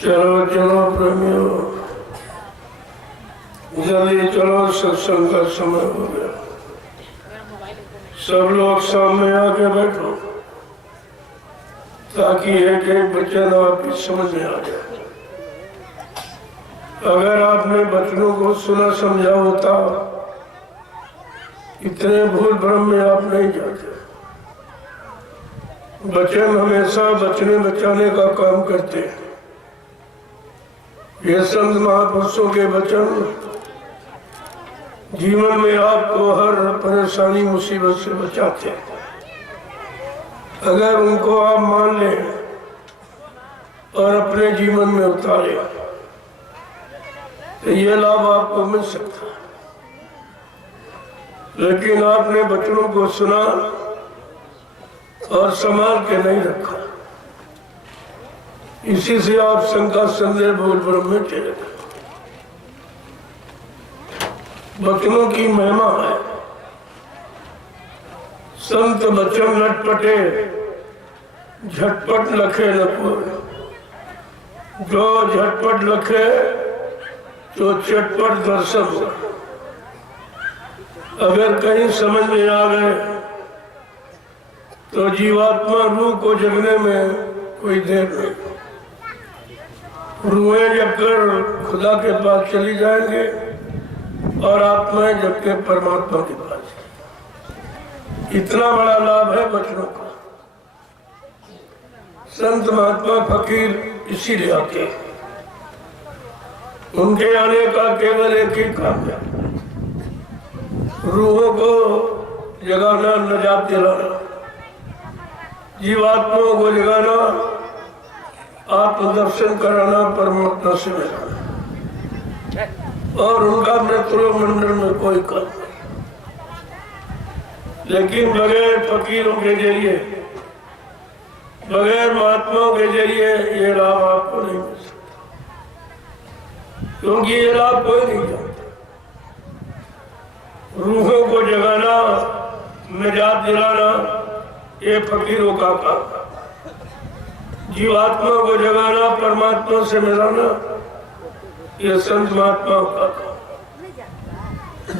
चलो चलो प्रेमियों, जल्दी चलो, सत्संग का समय हो गया। सब लोग सामने आके बैठो ताकि एक एक वचन आपकी समझ में आ जाए। अगर आपने वचनों को सुना समझा होता, इतने भूल भ्रम में आप नहीं जाते। वचन हमेशा बचने बचाने का काम करते हैं। ये संत महापुरुषों के वचन जीवन में आपको हर परेशानी मुसीबत से बचाते हैं। अगर उनको आप मान लें और अपने जीवन में उतारे तो ये लाभ आपको मिल सकता है। लेकिन आपने वचनों को सुना और संभाल के नहीं रखा, इसी से आप शंका संदेह भूल भ्रम में चले गए। वचनों की महिमा है। संत वचन लटपटे, झटपट लखे न कोई। जो झटपट लखे तो चटपट दर्शन हो। अगर कहीं समझ में आ गए तो जीवात्मा रूह को जगने में कोई देर नहीं। रूहें जगकर खुदा के पास चली जाएंगे और आत्माएं जग के परमात्मा के पास। इतना बड़ा लाभ है वचनों का। संत महात्मा फकीर इसीलिए आते हैं। उनके आने का केवल एक ही काम है, रूहों को जगाना, नजात दिलाना, जीवात्माओं को जगाना, आत्मदर्शन कराना, परमात्मा से मिलाना। और उनका मृत्यु मंडल में कोई काम नहीं। लेकिन बगैर फकीरों के जरिए, बगैर महात्माओं के जरिए ये लाभ आपको नहीं मिल सकता, क्योंकि ये लाभ कोई नहीं जानता। रूहों को जगाना, निजात दिलाना, ये फकीरों का काम। जीवात्मा को जगाना, परमात्मा से मिलाना, ये संत महात्माओं का काम।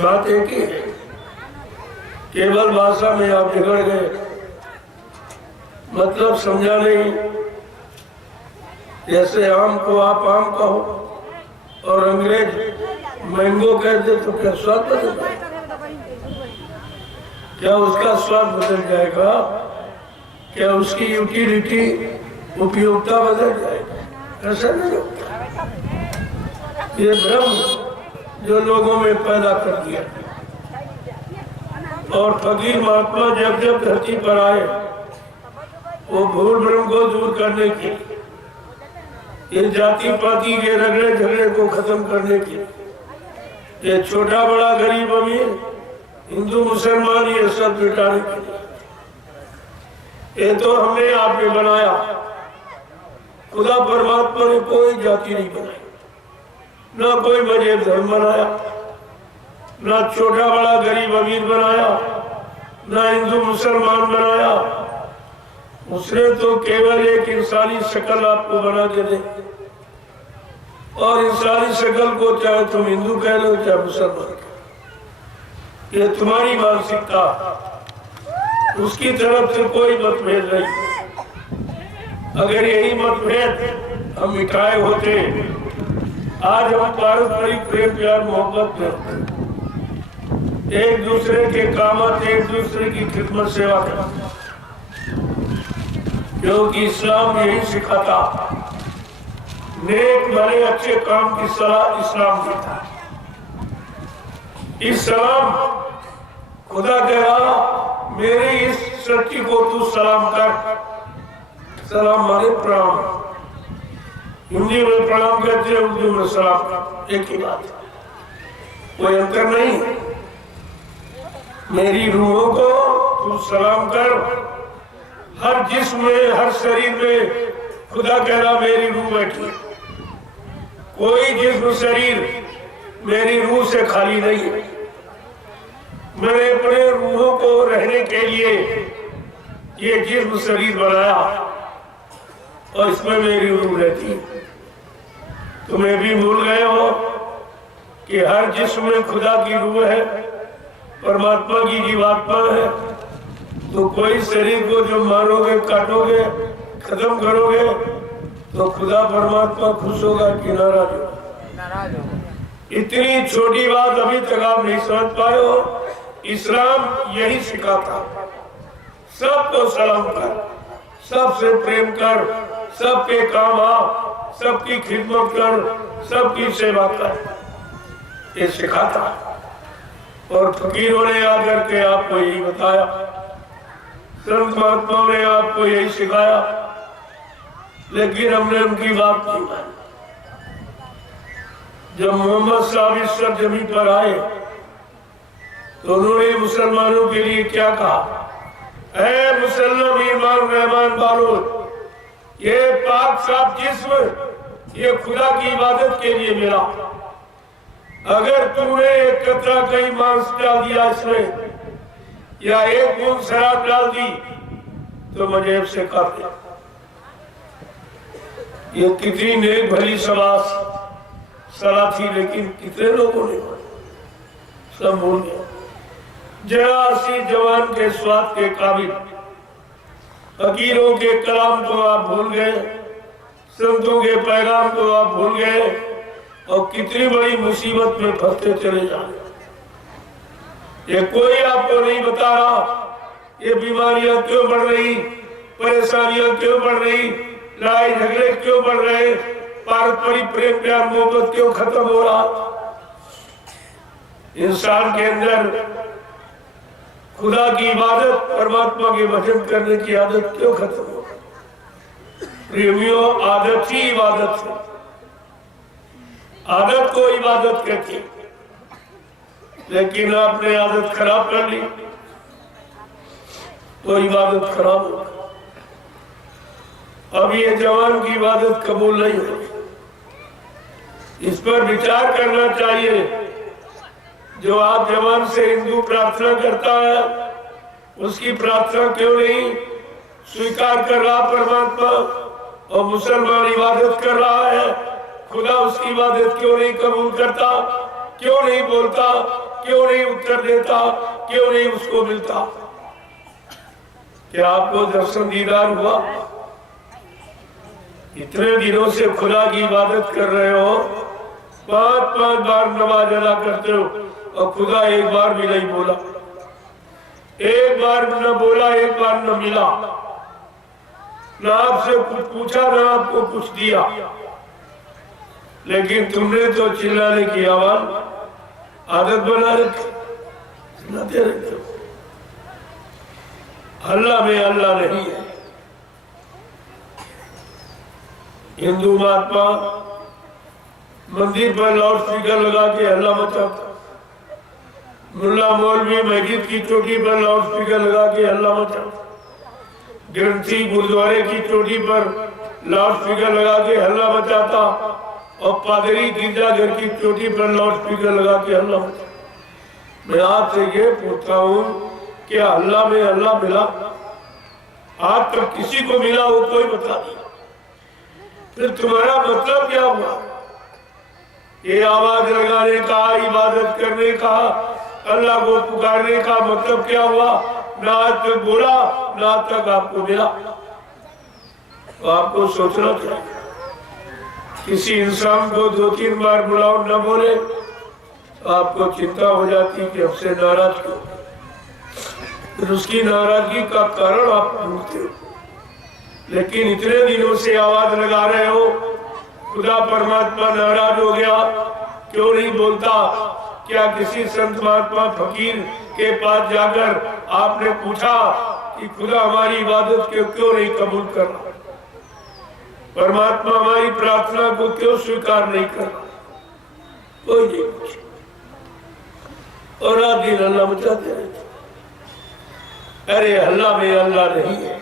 बात एक ही है, केवल भाषा में आप बिगड़ गए, मतलब समझा नहीं। जैसे आम को आप आम कहो और अंग्रेज मैंगो कहते तो क्या स्वाद बदल जाएगा? क्या उसका स्वाद बदल जाएगा? क्या उसकी यूटिलिटी, उपयोगिता बदल जाएगा? ऐसा नहीं होता। ये भ्रम जो लोगों में पैदा कर दिया। और फकीर महात्मा जब जब धरती पर आए, वो भूल भ्रम को दूर करने की, ये जाति पाति के रगड़े झगड़े को खत्म करने की, ये छोटा बड़ा गरीब अमीर, हिंदू मुसलमान, ये सब मिटाने के लिए। ये तो हमने आपने बनाया। खुदा परमात्मा ने कोई जाति नहीं बनाई, ना कोई मजहब धर्म बनाया, ना छोटा बड़ा गरीब अमीर बनाया, ना हिंदू मुसलमान बनाया। उसने तो केवल एक इंसानी शक्ल आपको बना के दे, और इंसानी शक्ल को चाहे तुम हिंदू कह लो चाहे मुसलमान कह लो, ये तुम्हारी मानसिकता। उसकी तरफ से कोई मतभेद नहीं। अगर यही मतभेद हम मिटाए होते, आज हम पारस्परिक प्रेम प्यार मोहब्बत में होते, एक दूसरे के काम आते, एक दूसरे की खिदमत सेवा करते, क्योंकि इस्लाम यही सिखाता। नेक भले अच्छे काम की सलाह इस्लाम देता है। इस सलाम खुदा कह रहा मेरे इस सृष्टि को तू सलाम कर। सलाम माने प्रणाम, हिंदी में प्रणाम कहते हैं, उर्दू में सलाम, एक ही बात, कोई अंतर नहीं। मेरी रूहों को तू सलाम कर। हर जिस्म में, हर शरीर में खुदा कह रहा मेरी रूह बैठी। कोई जिस्म शरीर मेरी रूह से खाली नहीं है। मैंने अपने रूहों को रहने के लिए ये जिस्म शरीर बनाया और इसमें मेरी रूह रहती है। तुम्हें भी भूल गए हो कि हर जिस्म में खुदा की रूह है, परमात्मा की जीवात्मा है। तो कोई शरीर को जो मारोगे, काटोगे, खत्म करोगे तो खुदा परमात्मा खुश होगा कि नाराज होगा? इतनी छोटी बात अभी तक आप नहीं समझ पाए हो। इस्लाम यही सिखाता, सबको सलाम कर, सबसे प्रेम कर, सबके काम आ, सबकी खिदमत कर, सबकी सेवा कर, ये सिखाता। और फकीरों ने आकर के आपको यही बताया, संत महात्माओं ने आपको यही सिखाया, लेकिन हमने उनकी बात नहीं मानी। जब मोहम्मद साहब इस सरजमी पर आए तो उन्होंने मुसलमानों के लिए क्या कहा? ऐ मुसलमान ईमान रहमान वालों, ये पाक साफ जिस्म ये खुदा की इबादत के लिए मिला। अगर तूने एक कतरा कहीं मांस डाल दिया इसमें या एक बूंद शराब डाल दी तो मजेब से काट दे। ये कितनी नेक भली सलाह थी, लेकिन कितने लोगों ने सब भूल गया। जरा सी जवान के स्वाद के काबिल फकीरों के कलाम को आप भूल गए, संतों के पैगाम को आप भूल गए और कितनी बड़ी मुसीबत में फंसते चले जाए। ये कोई आपको नहीं बता रहा ये बीमारियां क्यों बढ़ रही, परेशानियां क्यों बढ़ रही, लड़ाई झगड़े क्यों बढ़ रहे, पारस्परिक प्रेम प्यार मोहब्बत क्यों खत्म हो रहा। इंसान के अंदर खुदा की इबादत, परमात्मा के भजन करने की आदत क्यों खत्म हो। प्रेमियों, आदत ही इबादत है। आदत को इबादत कहती है, लेकिन आपने आदत खराब कर ली तो इबादत खराब हो। अब ये जवान की इबादत कबूल नहीं होगी, इस पर विचार करना चाहिए। जो आप जवान से हिंदू प्रार्थना करता है उसकी प्रार्थना क्यों नहीं स्वीकार कर रहा परमात्मा, और मुसलमान इबादत कर रहा है, खुदा उसकी इबादत क्यों नहीं कबूल करता, क्यों नहीं बोलता, क्यों नहीं उत्तर देता, क्यों नहीं उसको मिलता? क्या आपको दर्शन दीदार हुआ? इतने दिनों से खुदा की इबादत कर रहे हो, 5-5 बार नमाज अदा करते हो और खुदा एक बार भी नहीं बोला, एक बार न बोला, एक बार न मिला, ना आपसे कुछ पूछा, ना आपको कुछ दिया। लेकिन तुमने तो चिल्लाने की आवाज आदत बना रखी, चिल्लाते रहते हो। अल्लाह में अल्लाह नहीं है। हिंदू महात्मा मंदिर पर लाउड स्पीकर लगा के हल्ला मचाता, मुल्ला मौलवी मस्जिद की चोटी पर लाउड स्पीकर लगा के हल्ला मचाता, ग्रंथी गुरुद्वारे की चोटी पर लाउड स्पीकर लगा के हल्ला मचाता, और पादरी गिरजाघर की चोटी पर लाउड स्पीकर लगा के हल्ला मचाता। मैं आपसे ये पूछता हूँ कि अल्लाह में अल्लाह मिला? आज तक किसी को मिला हो कोई बता दिया? फिर तुम्हारा मतलब क्या हुआ? ये आवाज लगाने का, इबादत करने का, अल्लाह को पुकारने का मतलब क्या हुआ? ना आज तक बोला, ना आज तक आपको मिला। तो आपको सोचना चाहिए। किसी इंसान को 2-3 बार बुलाओ न बोले तो आपको चिंता हो जाती कि हमसे नाराज क्यों, फिर उसकी नाराजगी का कारण आप ढूंढते हो। लेकिन इतने दिनों से आवाज लगा रहे हो, खुदा परमात्मा नाराज हो गया, क्यों नहीं बोलता, क्या किसी संत महात्मा फकीर के पास जाकर आपने पूछा कि खुदा हमारी इबादत को क्यों नहीं कबूल कर रहा, परमात्मा हमारी प्रार्थना को क्यों स्वीकार नहीं कर रहा? कोई नहीं पूछे और रात दिन अल्लाह मचाते रहते। अरे अल्लाह में अल्लाह नहीं है,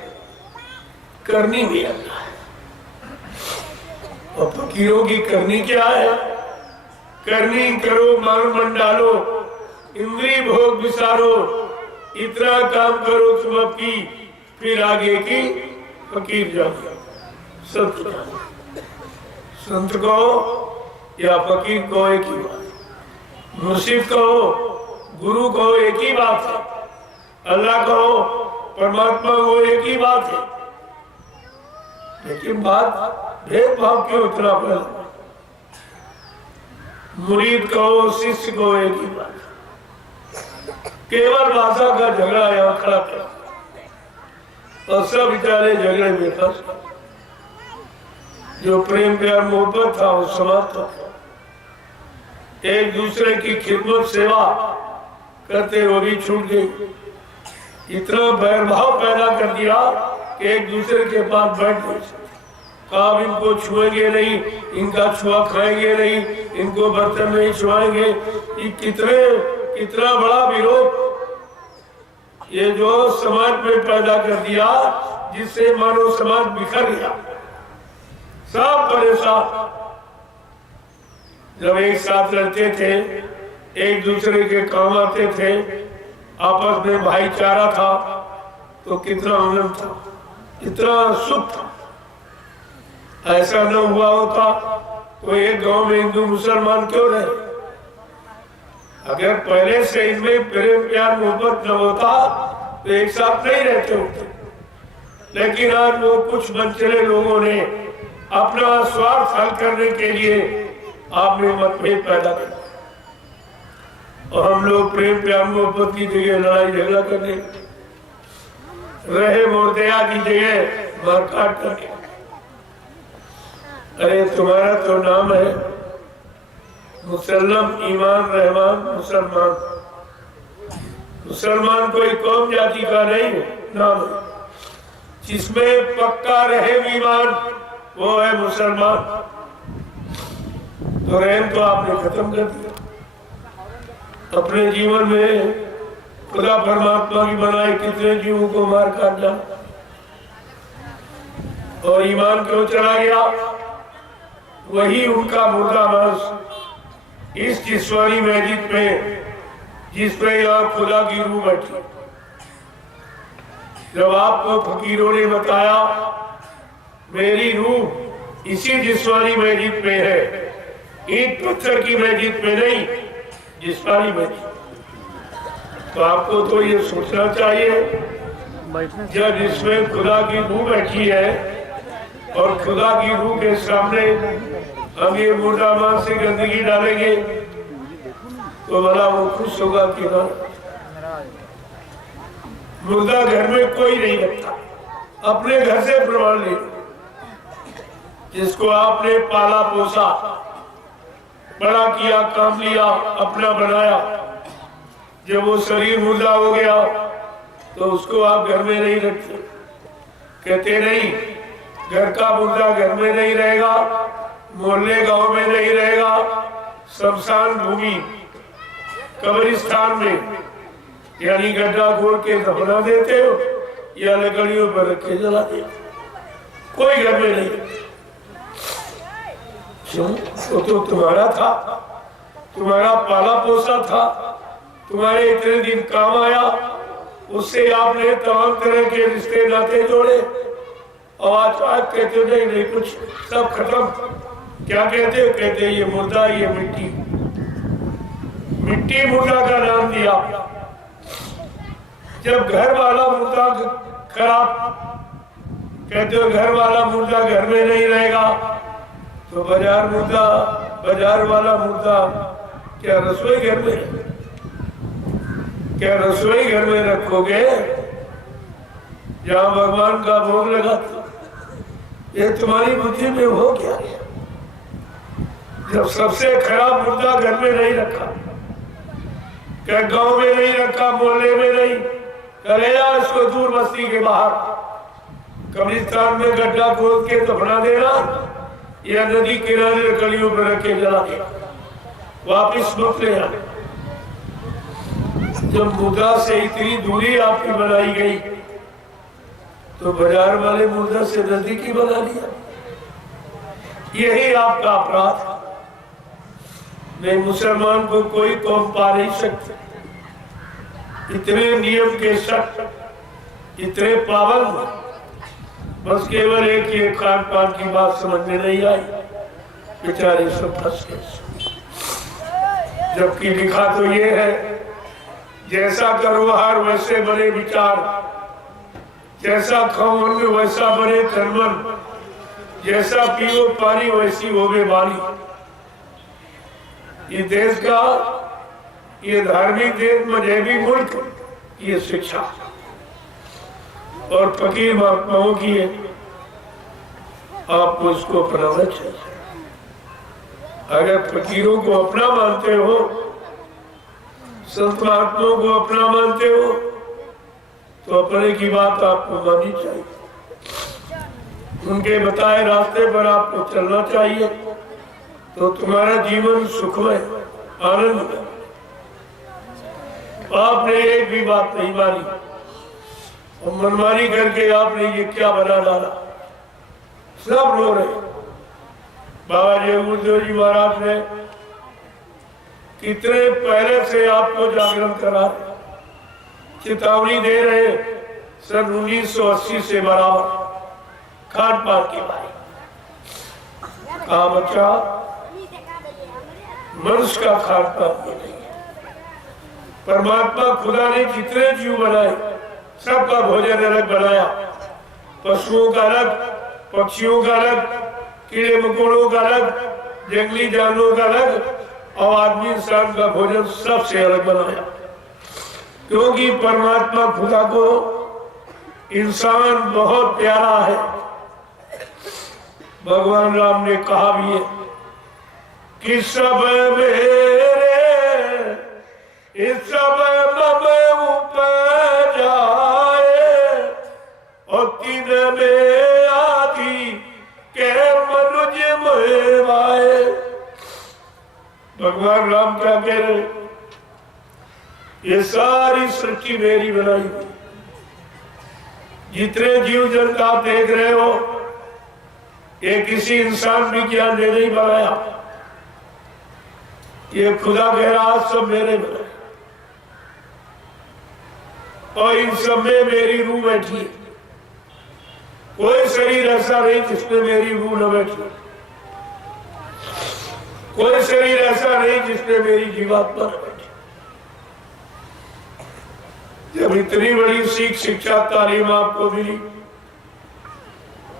करनी भी अल्लाह है। और फकीरों की करनी क्या है? करनी करो, मन मंडालो, इंद्री भोग विसारो, इतना काम करो तुम अब की, फिर आगे की फकीर जाओ। संत कहो या फकीर कहो एक ही बात, मुर्शिद कहो, गुरु कहो एक ही बात है, अल्लाह कहो, परमात्मा कहो एक ही बात है। लेकिन बात भेदभाव क्यों इतना फैला? मुरीद कहो, शिष्य कहो एक ही बात, केवल भाषा का झगड़ा यहाँ खड़ा कर और सब बेचारे झगड़े में फंस। जो प्रेम प्यार मोहब्बत था वो समाप्त हो, एक दूसरे की खिदमत सेवा करते वो भी छूट गई। इतना बैरभाव पैदा कर दिया कि एक दूसरे के पास बैठ गए, आप इनको छुएंगे नहीं, इनका छुआ खाएंगे नहीं, इनको बर्तन नहीं छुआएंगे। ये कितना बड़ा विरोध ये जो समाज में पैदा कर दिया, जिससे मानव समाज बिखर गया, सब परेशान। जब एक साथ रहते थे, एक दूसरे के काम आते थे, आपस में भाईचारा था, तो कितना आनंद था, कितना सुख था। ऐसा न हुआ होता तो एक गांव में हिंदू मुसलमान क्यों रहे? अगर पहले से इनमें प्रेम प्यार मोहब्बत न होता तो एक साथ नहीं रहते होते। लेकिन आज वो कुछ मनचले लोगों ने अपना स्वार्थ हल करने के लिए आपने मतभेद पैदा किया और हम लोग प्रेम प्यार मोहब्बत की जगह लड़ाई झगड़ा करने, रहे मोर्दया की जगह मारकाट करने। अरे तुम्हारा तो नाम है मुसल्लम, ईमान, रहमान, मुसलमान। मुसलमान कोई कौम जाति का नहीं नाम है, जिसमें पक्का रहे ईमान वो है मुसलमान। तो रहम तो आपने खत्म कर दिया अपने जीवन में। खुदा परमात्मा की बनाए कितने जीवों को मार काट डाला और ईमान क्यों चला गया? वही उनका मुर्दा मांस इस जिस्मानी मस्जिद में, जिसमें यहाँ खुदा की रूह बैठी। जब आपको फकीरों ने बताया मेरी रूह इसी जिस्मानी मस्जिद में है, ईंट पत्थर की मस्जिद में नहीं, जिस्मानी मस्जिद, तो आपको तो ये सोचना चाहिए जब इसमें खुदा की रूह बैठी है और खुदा की रूह के सामने हम ये मुर्दा मांस से गंदगी डालेंगे तो भला वो खुश होगा कि ना? मुर्दा घर में कोई नहीं रखता, अपने घर से प्रमाण ले। जिसको आपने पाला पोसा, बड़ा किया, काम लिया, अपना बनाया, जब वो शरीर मुर्दा हो गया तो उसको आप घर में नहीं रखते। कहते नहीं, घर का मुर्दा घर में नहीं रहेगा, मोहल्ले गांव में नहीं रहेगा, शमशान भूमि कब्रिस्तान में यानी गड्ढा खोद के दफना देते हो या लकड़ियों पर रख के जला दिया, कोई घर में नहीं। क्यों? तो तुम्हारा था, तुम्हारा पाला पोसा था, तुम्हारे इतने दिन काम आया, उससे आपने तमाम तरह के रिश्ते नाते जोड़े और आज कहते हो नहीं कुछ, सब खत्म। क्या कहते हो? कहते ये मुर्दा, ये मिट्टी। मिट्टी मुर्दा का नाम दिया। जब घर वाला मुर्दा खराब, कहते हो घर वाला मुर्दा घर में नहीं रहेगा तो बाजार मुर्दा, बाजार वाला मुर्दा क्या रसोई घर में? क्या रसोई घर में रखोगे जहाँ भगवान का भोग लगा? ये तुम्हारी बुद्धि में हो गया। जब सबसे खराब मुर्दा घर में नहीं रखा क्या गांव में नहीं रखा, मोहल्ले में नहीं, करे यार इसको दूर बस्ती के बाहर कब्रिस्तान में गड्ढा खोद के दफना देना या नदी किनारे लकड़ियों पर रख के जला देना, वापिस मत ले आना। जब मुर्दा से इतनी दूरी आपकी बनाई गई तो बाजार वाले मुर्दा से नजदीकी बना लिया। यही आपका अपराध। नहीं, मुसलमान को कोई कौम पा नहीं सकती। इतने नियम के सख्त, इतने पाबंद, बस केवल एक ही खान पान की बात समझ में नहीं आई, बेचारे सब फंस गए। जबकि लिखा तो ये है, जैसा करो हार वैसे बने विचार, जैसा खाओ अन्न वैसा बने तन, जैसा पियो पानी वैसी होवे वाणी। ये देश का, ये धार्मिक देश, मजहबी मुल्क, ये शिक्षा और फकीर महात्माओं की है, आपको उसको अपनाना चाहिए। अगर फकीरों को अपना मानते हो, संत महात्माओं को अपना मानते हो, तो अपने की बात आपको माननी चाहिए। उनके बताए रास्ते पर आपको चलना चाहिए, तो तुम्हारा जीवन सुखमय आनंद। आपने एक भी बात नहीं मानी और मनमानी करके आपने ये क्या बना डाला, सब रो रहे। बाबा जगदेव जी महाराज ने कितने पहले से आपको जागरण करा, चेतावनी दे रहे, सन 1980 से बराबर खान पान के बारे। कहा बच्चा, मनुष्य का खान पान ये नहीं है। परमात्मा खुदा ने जितने जीव बनाए सबका भोजन अलग बनाया, पशुओं का अलग, पक्षियों का अलग, कीड़े मकोड़ों का अलग, जंगली जानवरों का अलग, और आदमी इंसान का भोजन सबसे अलग बनाया। क्योंकि परमात्मा खुदा को इंसान बहुत प्यारा है। भगवान राम ने कहा भी है कि सब मेरे इस सब मम उपजाए और तीन में आदि के मनुज महवाए। भगवान राम क्या कह रहे, ये सारी सृष्टि मेरी बनाई हुई, जितने जीव जंतु आप देख रहे हो, ये किसी इंसान विज्ञान ने नहीं बनाया, ये खुदा कह रहा सब मेरे बनाए, और इन सब में मेरी रूह बैठी है। कोई शरीर ऐसा नहीं जिसमें मेरी रूह न बैठी, कोई शरीर ऐसा नहीं जिसमें मेरी जीवात्मा न बैठी। जब इतनी बड़ी सीख, शिक्षा, तालीम आपको मिली,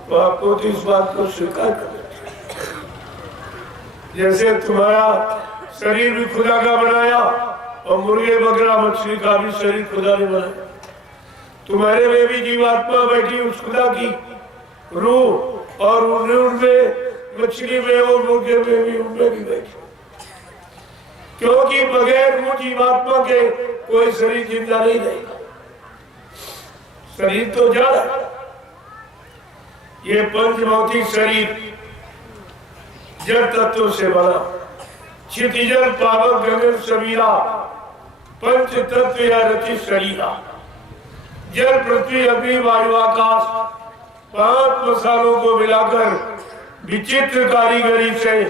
तो आपको तो इस बात को स्वीकार करना चाहिए। जैसे तुम्हारा शरीर भी खुदा का बनाया और मुर्गे बकरा मछली का भी शरीर खुदा ने बनाया, तुम्हारे में भी जीवात्मा बैठी उस खुदा की रूह, और उनमें मछली में और मुर्गे में भी, उनमें भी बैठी। क्योंकि बगैर रूह जीवात्मा के कोई शरीर जिंदा नहीं रहेगा। शरीर तो जड़ है। ये पंचभौतिक शरीर जड़ तत्वों से बना, क्षितिजल पावक गगन सबीरा, पंच तत्व या रचित शरीरा। जल पृथ्वी अग्नि वायु आकाश 5 मसालों को मिलाकर विचित्र कारीगरी से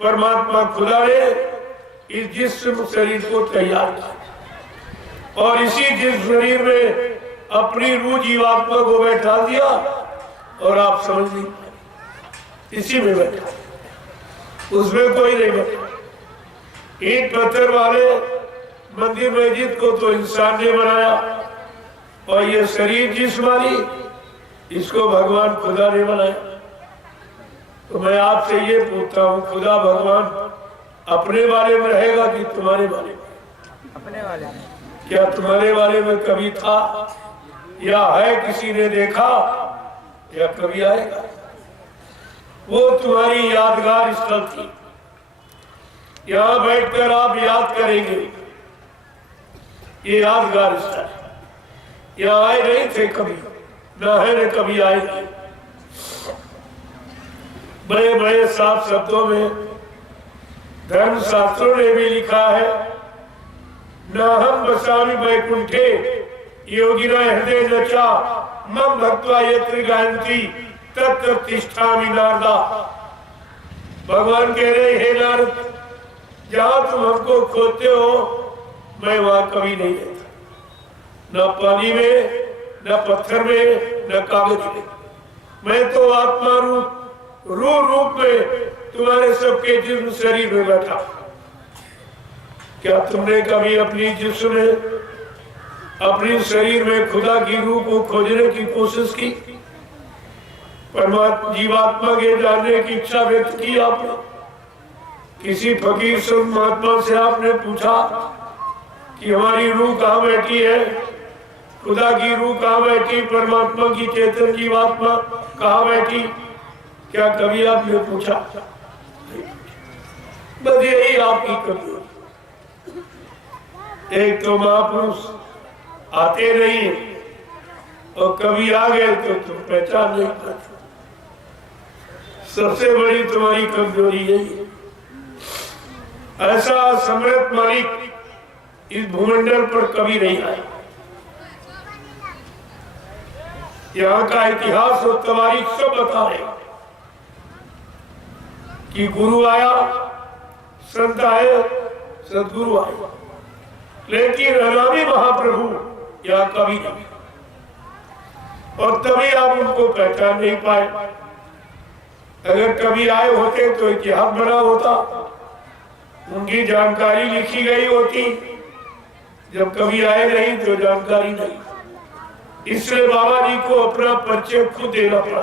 परमात्मा खुदा ने इस जिस्म शरीर को तैयार किया, और इसी जिस शरीर में अपनी रूह जीवात्मा को बैठा दिया, और आप समझ लीजिए इसी में बैठा, उसमें कोई नहीं बैठा। ईंट पत्थर वाले मंदिर मस्जिद को तो इंसान ने बनाया, और ये शरीर जिस्मानी, इसको भगवान खुदा ने बनाया। तो मैं आपसे ये पूछता हूँ, खुदा भगवान अपने बारे में रहेगा कि तुम्हारे बारे में? अपने वाले में। क्या तुम्हारे बारे में कभी था या है, किसी ने देखा या कभी आएगा? वो तुम्हारी यादगार स्थल थी। यहाँ बैठकर आप याद करेंगे ये यादगार हिस्सा है। यहाँ आए नहीं थे कभी, न है न कभी आएंगे। बड़े बड़े साफ शब्दों में धर्म शास्त्रों ने भी लिखा है, न हम बसामि वैकुंठे योगिना हृदय नचा मम भक्त्वा यत्र गायन्ति तत्र तिष्ठामि नारदा। भगवान कह रहे, हे नारद, जहां तुम हमको खोजते हो मैं वहां कभी नहीं रहता, न पानी में, न पत्थर में, न कागज में। मैं तो आत्मा रूप में तुम्हारे सबके जिस्म शरीर में बैठा। क्या तुमने कभी अपनी जिस्म में, अपने शरीर में खुदा की रूह को खोजने की कोशिश की? परमात्मा जीवात्मा के जानने की इच्छा व्यक्त की आपने? किसी फकीर संत महात्मा से आपने पूछा कि हमारी रूह कहाँ बैठी है, खुदा की रूह कहाँ बैठी, परमात्मा की चेतन जीवात्मा कहाँ बैठी? क्या कभी आपने पूछा? बस यही आपकी कमी। एक तो महापुरुष आते नहीं और कभी आ गए तो तुम पहचान नहीं पाते। सबसे बड़ी तुम्हारी कमजोरी यही है। ऐसा समृद्ध मालिक इस भूमंडल पर कभी नहीं आया। यहाँ का इतिहास और तवारीख सब बता रहे कि गुरु आया, संत आए, सदगुरु आए, लेकिन अनामी महाप्रभु यहाँ कभी नहीं। और तभी आप उनको पहचान नहीं पाए। अगर कभी आए होते तो इतिहास बना होता, उनकी जानकारी लिखी गई होती। जब कभी आए नहीं तो जानकारी नहीं, इसलिए बाबा जी को अपना परिचय खुद देना पड़ा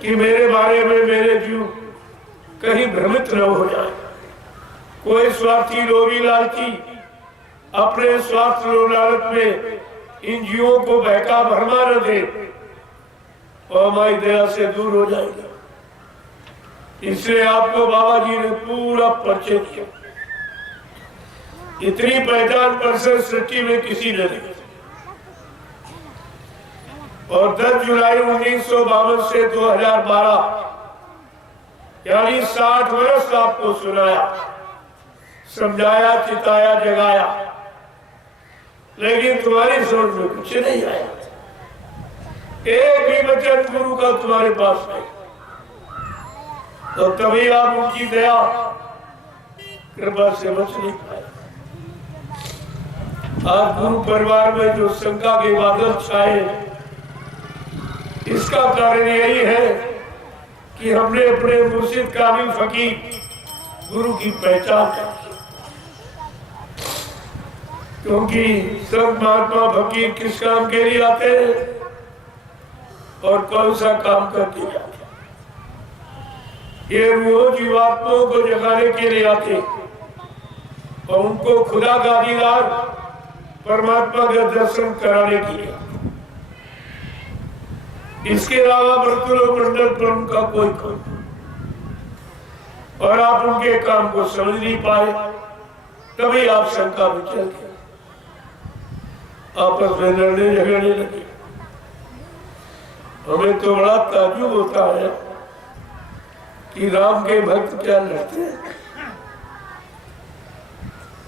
कि मेरे बारे में मेरे जीव कहीं भ्रमित न हो जाए। कोई स्वार्थी लोभी लालची अपने स्वार्थ लालच में इन जीवों को बहका भरमा न दे और हमारी दया से दूर हो जाएगा। इसलिए आपको बाबा जी ने पूरा परिचय दिया। इतनी पहचान परसेंट सृष्टि में किसी ने नहीं। और 10 जुलाई 1952 से 2012 यानी 60 वर्ष आपको सुनाया, समझाया, चिताया, जगाया, लेकिन तुम्हारी सोच में कुछ नहीं आया। एक भी वचन गुरु का तुम्हारे पास नहीं। तो तभी आप उनकी दया कृपा से बच नहीं पाए। आज गुरु परिवार में जो शंका के बादल छाए, इसका कारण यही है कि हमने अपने मुर्शिद कामिल फकीर गुरु की पहचान की। क्योंकि सब महात्मा फकीर किस काम के लिए आते हैं और कौन सा काम करके जाते हैं? ये रूह जीवात्माओं को जगाने के लिए आते और उनको खुदा का दीदार, परमात्मा का दर्शन कराने के लिए। इसके अलावा मृत्युलोक मंडल पर उनका कोई काम, और आप उनके काम को समझ नहीं पाए, तभी आप शंका में चल गए, आपस में लड़ने झगड़ने लगे। हमें तो बड़ा ताज्जुब होता है कि राम के भक्त क्या लड़ते हैं,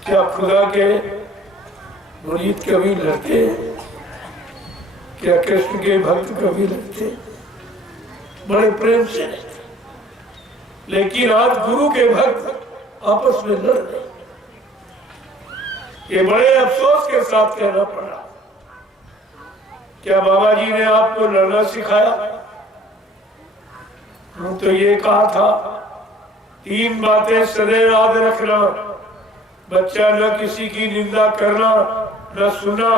क्या खुदा के मुरीद कभी लड़ते हैं? क्या कृष्ण के भक्त कभी लड़ते? बड़े प्रेम से रहते। लेकिन आज गुरु के भक्त आपस में लड़ रहे। ये बड़े अफसोस के साथ कहना पड़ा। क्या बाबा जी ने आपको लड़ना सिखाया? हम तो ये कहा था, 3 बातें सदैव याद रखना, बच्चा न किसी की निंदा करना, न सुना,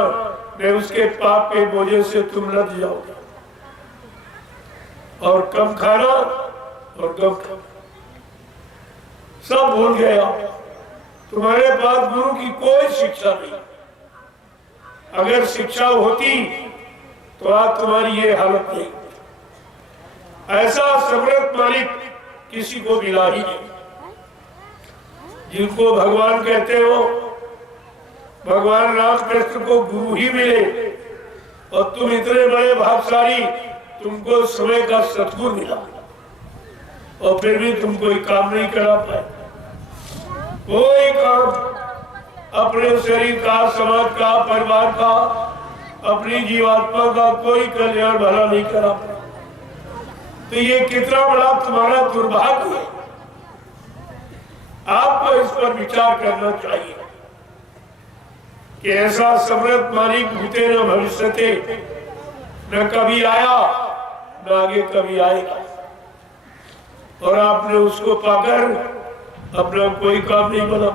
मैं उसके पाप के बोझे से तुम लद जाओगे, और कम खाना और कम खाना। सब भूल गए आप। तुम्हारे पास गुरु की कोई शिक्षा नहीं। अगर शिक्षा होती तो आज तुम्हारी ये हालत नहीं। ऐसा समृद्ध मालिक किसी को मिला ही नहीं। जिनको भगवान कहते हो भगवान रामकृष्ण को गुरु ही मिले और तुम इतने बड़े भाग्यशाली, तुमको समय का सद्गुरु मिला और फिर भी तुम कोई काम नहीं करा पाए। कोई काम अपने शरीर का, समाज का, परिवार का, अपनी जीवात्मा का कोई कल्याण भला नहीं करा पाए। तो ये कितना बड़ा तुम्हारा दुर्भाग्य है। आपको इस पर विचार करना चाहिए कि ऐसा समृद्ध मालिक भूते न भविष्यते, न कभी आया न आगे कभी आएगा, और आपने उसको पाकर अपना कोई काम नहीं बना।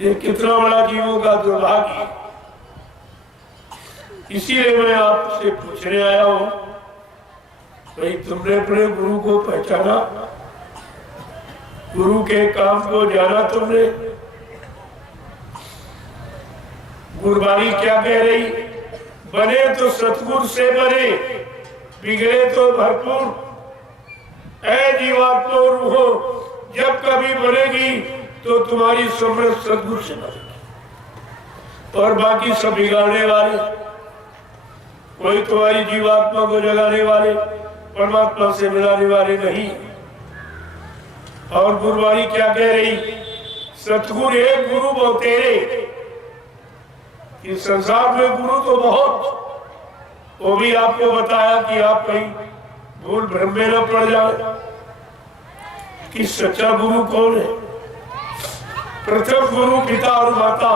ये कितना बड़ा जीवों का दुर्भाग्य है। इसीलिए मैं आपसे पूछने आया हूं, भाई तुमने अपने गुरु को पहचाना, गुरु के काम को जाना तुमने? गुरबाणी क्या कह रही? बने तो सतगुरु से बने, बिगड़े तो भरपूर। ऐ जीवात्मा रूहो, जब कभी बनेगी तो तुम्हारी समृद्ध सतगुरु से बनेगी, और बाकी सब बिगाड़ने वाले, कोई तुम्हारी जीवात्मा को जगाने वाले, परमात्मा से मिलाने वाले नहीं। और गुरुवाणी क्या कह रही? सतगुरु एक गुरु बहुत तेरे। इस संसार में गुरु तो बहुत, वो भी आपको बताया कि आप कहीं भूल भ्रम में न पड़ जाए कि सच्चा गुरु कौन है। प्रथम गुरु पिता और माता,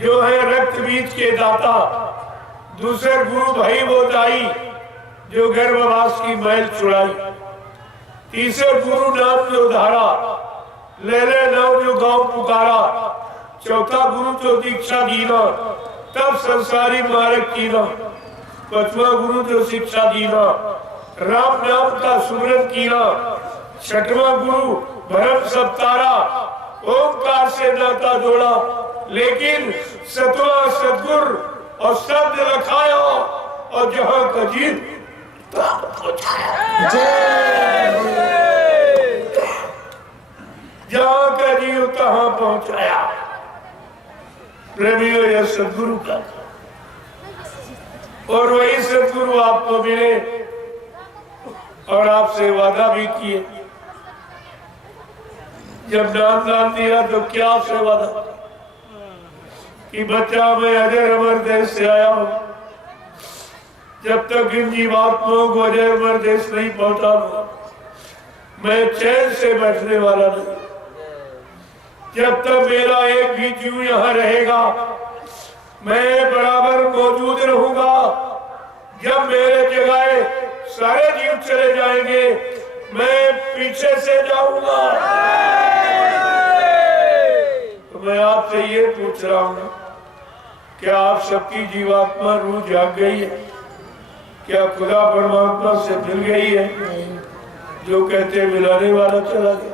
जो है रक्त बीज के दाता। दूसरे गुरु भाई वो दाई, जो गर्भवास की मैल छुड़ाई। तीसरे गुरु नाम जो धारा, ले ले नाम जो गांव पुकारा। चौथा गुरु जो दीक्षा दीना, तब संसारी मार्ग कीना। पांचवा गुरु जो शिक्षा दीना, राम नाम का सुमरन कीना। छठवां गुरु भरम सब तारा, ओंकार से नाता जोड़ा। लेकिन सतवां सतगुरु और शब्द रखाया, और जहां का जीव जहां का जीव तहां पहुंचाया। प्रेमियों, यह सदगुरु का, और वही सदगुरु आपको मिले, और आपसे वादा भी किए। जब नाम दिया तो क्या से वादा कि बच्चा मैं अजय अमर देश से आया हूं, जब तक इन जीवात्माओं को अजय अमर देश नहीं पहुंचा मैं चैन से बैठने वाला नहीं। जब तक मेरा एक भी जीव यहाँ रहेगा, मैं बराबर मौजूद रहूंगा। जब मेरे जगह सारे जीव चले जाएंगे, मैं पीछे से जाऊंगा। तो मैं आपसे ये पूछ रहा हूँ, क्या आप सबकी जीवात्मा रूह जाग गई है? क्या खुदा परमात्मा से मिल गई है? जो कहते मिलाने वाला चला गया।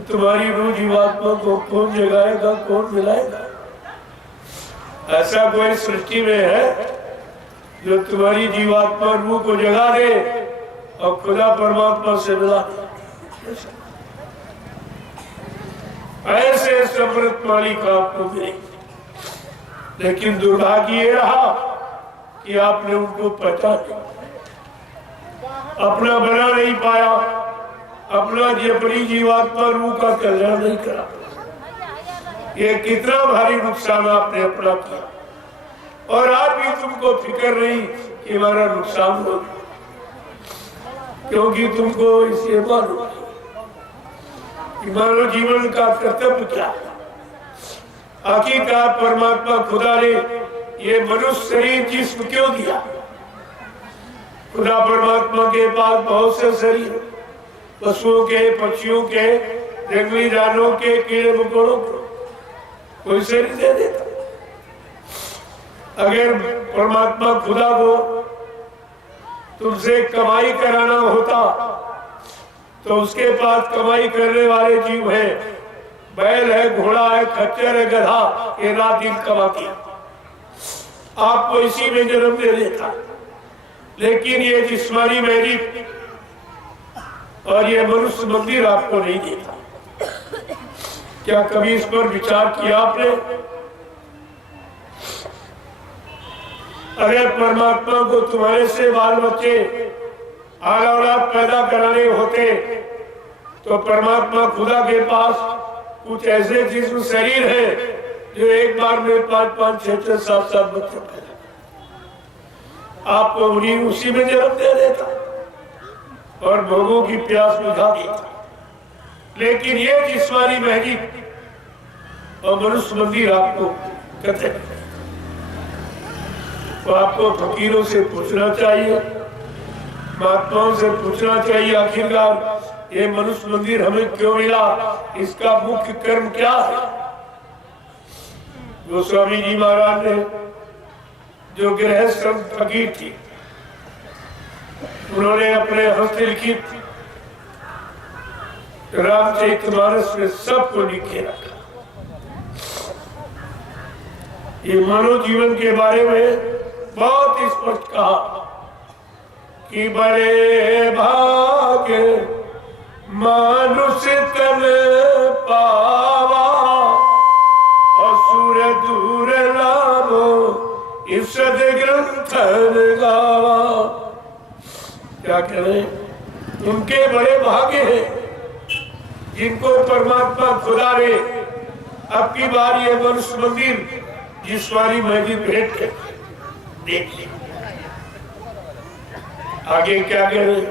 तुम्हारी रूह जीवात्मा को कौन जगाएगा, कौन मिलाएगा? ऐसा कोई सृष्टि में है जो तुम्हारी जीवात्मा रूह को जगा दे और खुदा परमात्मा से मिला दे? ऐसे समृद्ध मालिक आपको मिले, लेकिन दुर्भाग्य ये रहा कि आपने उनको पहचाना, अपना बना नहीं पाया, अपना अपनी जीवात्मा रूह का कल्याण नहीं करा। ये कितना भारी नुकसान आपने अपना किया, और आज भी तुमको फिक्र नहीं कि हमारा नुकसान हो, क्योंकि तुमको इसलिए मालूम कि मानव जीवन का कर्तव्य क्या है। आखिरकार परमात्मा खुदा ने ये मनुष्य शरीर जिस्म क्यों दिया? खुदा परमात्मा के पास बहुत से शरीर, पशुओं के, पक्षियों के, जंगली जानवरों के, कीड़े मकोड़ों के, कोई शरीर दे देता। अगर परमात्मा खुदा को तुमसे कमाई कराना होता तो उसके पास कमाई करने वाले जीव है, बैल है, घोड़ा है, खच्चर है, गधा, ये रात दिन कमाती, आपको इसी में जन्म दे देता। लेकिन ये जिस्मानी मेरी और ये मनुष्य मंदिर आपको नहीं देता। क्या कभी इस पर विचार किया आपने? अगर परमात्मा को तुम्हारे से बाल बच्चे औलाद पैदा कराने होते तो परमात्मा खुदा के पास कुछ ऐसे जिस्म शरीर है जो एक बार में 5-5, 6-6, 7-7 बच्चे पैदा, आपको उन्हीं उसी में जन्म दे देता और भोगों की प्यास बुझा देता। लेकिन ये जिस्मानी महजिद और मनुष्य मंदिर आपको कहते हैं, तो आपको फकीरों से पूछना चाहिए, महात्माओं से पूछना चाहिए, आखिरकार ये मनुष्य मंदिर हमें क्यों मिला, इसका मुख्य कर्म क्या है? गोस्वामी जी महाराज ने जो गृहस्थ फकीर थी, उन्होंने अपने हस्ते लिखित रामचरितमानस में सबको लिखे रखा। ये मानव जीवन के बारे में बहुत स्पष्ट कहा कि बड़े भाग्य मानुष तन पावा और सूर दूर लाभो इस ग्रंथन गावा। क्या करें, उनके बड़े भाग्य हैं जिनको परमात्मा खुदा ने अब की बार ये मनुष्य मंदिर जिस्मानी महजिद भेंट कर देख ले। आगे क्या करें?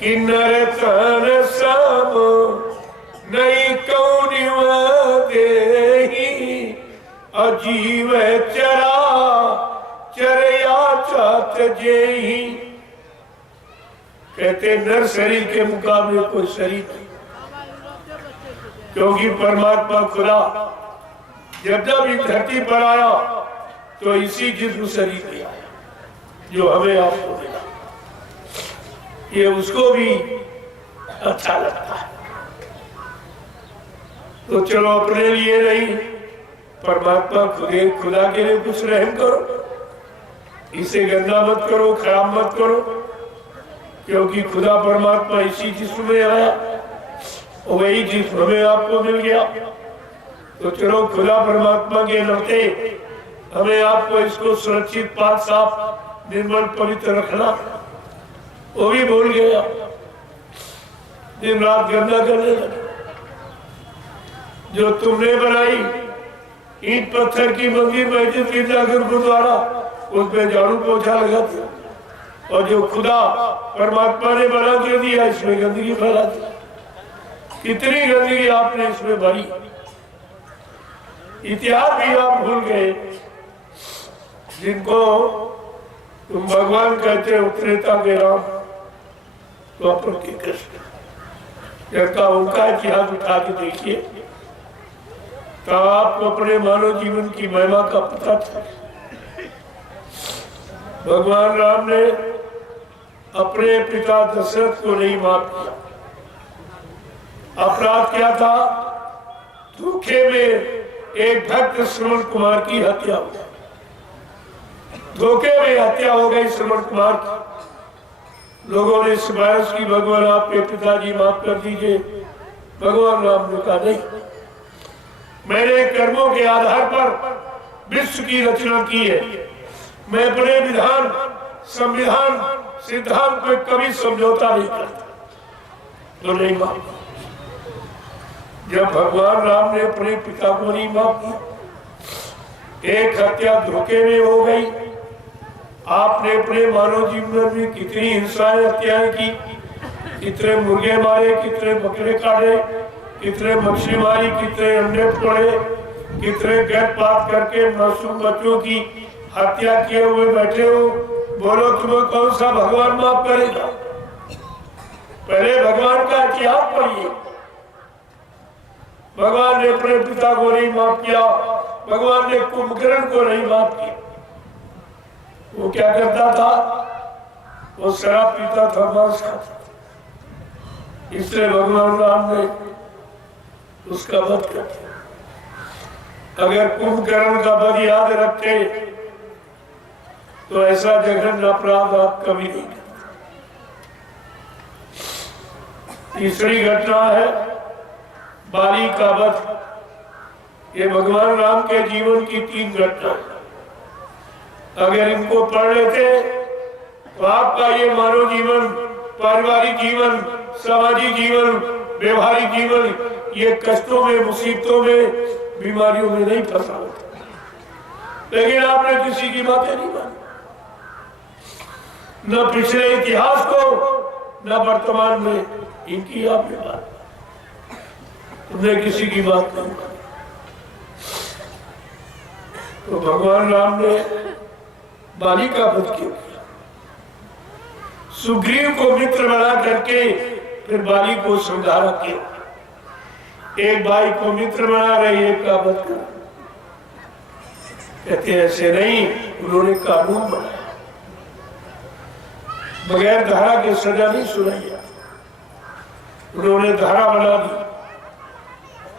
किन्नर तन सब नहीं कौन देही अजीव चरा चरया चात जेही। कहते नर शरीर के मुकाबले कोई शरीर नहीं, क्योंकि परमात्मा खुदा जब जब इस धरती पर आया तो इसी जिस्म शरीर में आया जो हमें आपको मिला। ये उसको भी अच्छा लगता है। तो चलो अपने लिए नहीं, परमात्मा खुदा के लिए कुछ रहम करो, इसे गंदा मत करो, खराब मत करो, क्योंकि खुदा परमात्मा इसी जिस्म में आया, वही जिस्म हमें आपको मिल गया। तो चलो खुदा परमात्मा के नाते हमें आपको इसको सुरक्षित, पाक, साफ, निर्मल, पवित्र रखना। वो भी भूल गया, दिन रात गंदा करने लगा। जो तुमने बनाई ईंट पत्थर की मंदिर, मस्जिद, गिरजाघर, गुरुद्वारा, उसमें झाड़ू पोछा लगा दिया, और जो खुदा परमात्मा ने बना के दिया इसमें गंदगी फैला दी। कितनी गंदगी आपने इसमें भरी, इतिहास भी आप भूल गए। जिनको तुम भगवान कहते हो, त्रेता के राम, द्वापर के कृष्ण, जबका उनका इतिहास उठा के देखिए तो आपको अपने मानव जीवन की महिमा का पता था। भगवान राम ने अपने पिता दशरथ को नहीं माफ किया। अपराध क्या था? धोखे में एक भक्त श्रवण कुमार की हत्या हो गई। धोखे में हत्या हो गई श्रवण कुमार की। लोगों ने सिफारिश की, भगवान आपके पिताजी माफ कर दीजिए। भगवान राम ने कहा नहीं, मैंने कर्मों के आधार पर विश्व की रचना की है, मैं अपने विधान, संविधान, सिद्धांत में कभी समझौता नहीं करता, तो नहीं माफ। जब भगवान राम ने अपने पिता को नहीं माफ किया, एक हत्या धोखे में हो गई। आपने अपने मानव जीवन में कितनी हिंसाएं, हत्याएं की, कितने मुर्गे मारे, कितने बकरे काटे, कितने मछली मारी, कितने अंडे फोड़े, कितने गर्भपात करके मासूम बच्चों की हत्या किए हुए बैठे हो। बोलो तुम्हें कौन सा भगवान माफ करेगा? पहले भगवान का इतिहास पढ़िए। भगवान ने अपने पिता को नहीं माफ किया, भगवान ने कुंभकर्ण को नहीं माफ किया। वो क्या करता था? वो शराब पीता था, मांस खाता था। इसलिए भगवान राम ने उसका वध कर दिया। अगर कुंभकर्ण का वध याद रखते तो ऐसा जघन्य अपराध आप कभी नहीं करते। तीसरी घटना है बाली का वध, ये भगवान राम के जीवन की 3 घटना। अगर इनको पढ़ लेते तो आपका ये मानव जीवन, पारिवारिक जीवन, सामाजिक जीवन, व्यवहारिक जीवन ये कष्टों में, मुसीबतों में, बीमारियों में नहीं फंसा होता। लेकिन आपने किसी की बातें नहीं मानी, न पिछले इतिहास को न वर्तमान में इनकी आपने बात, तुमने किसी की बात नहीं मानी। तो भगवान राम ने बाली का वध क्यों किया? सुग्रीव को मित्र बना करके फिर बाली को समझाना क्यों? एक भाई को मित्र बना रहे, एक का वध कर। कहते ऐसे नहीं, उन्होंने कानून बनाया, बगैर धारा के सजा नहीं सुनाई। उन्होंने धारा बना दी।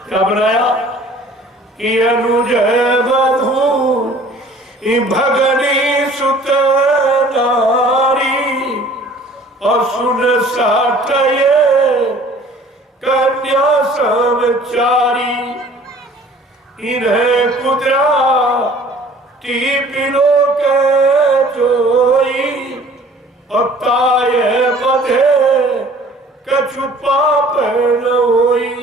क्या बनाया कि अनुज बधू भगनी सुत नारी और सुन साटय कन्या समचारी, इन्हें कुदरा टीपिलो के जोई और ताये बधे कछु पाप न होई।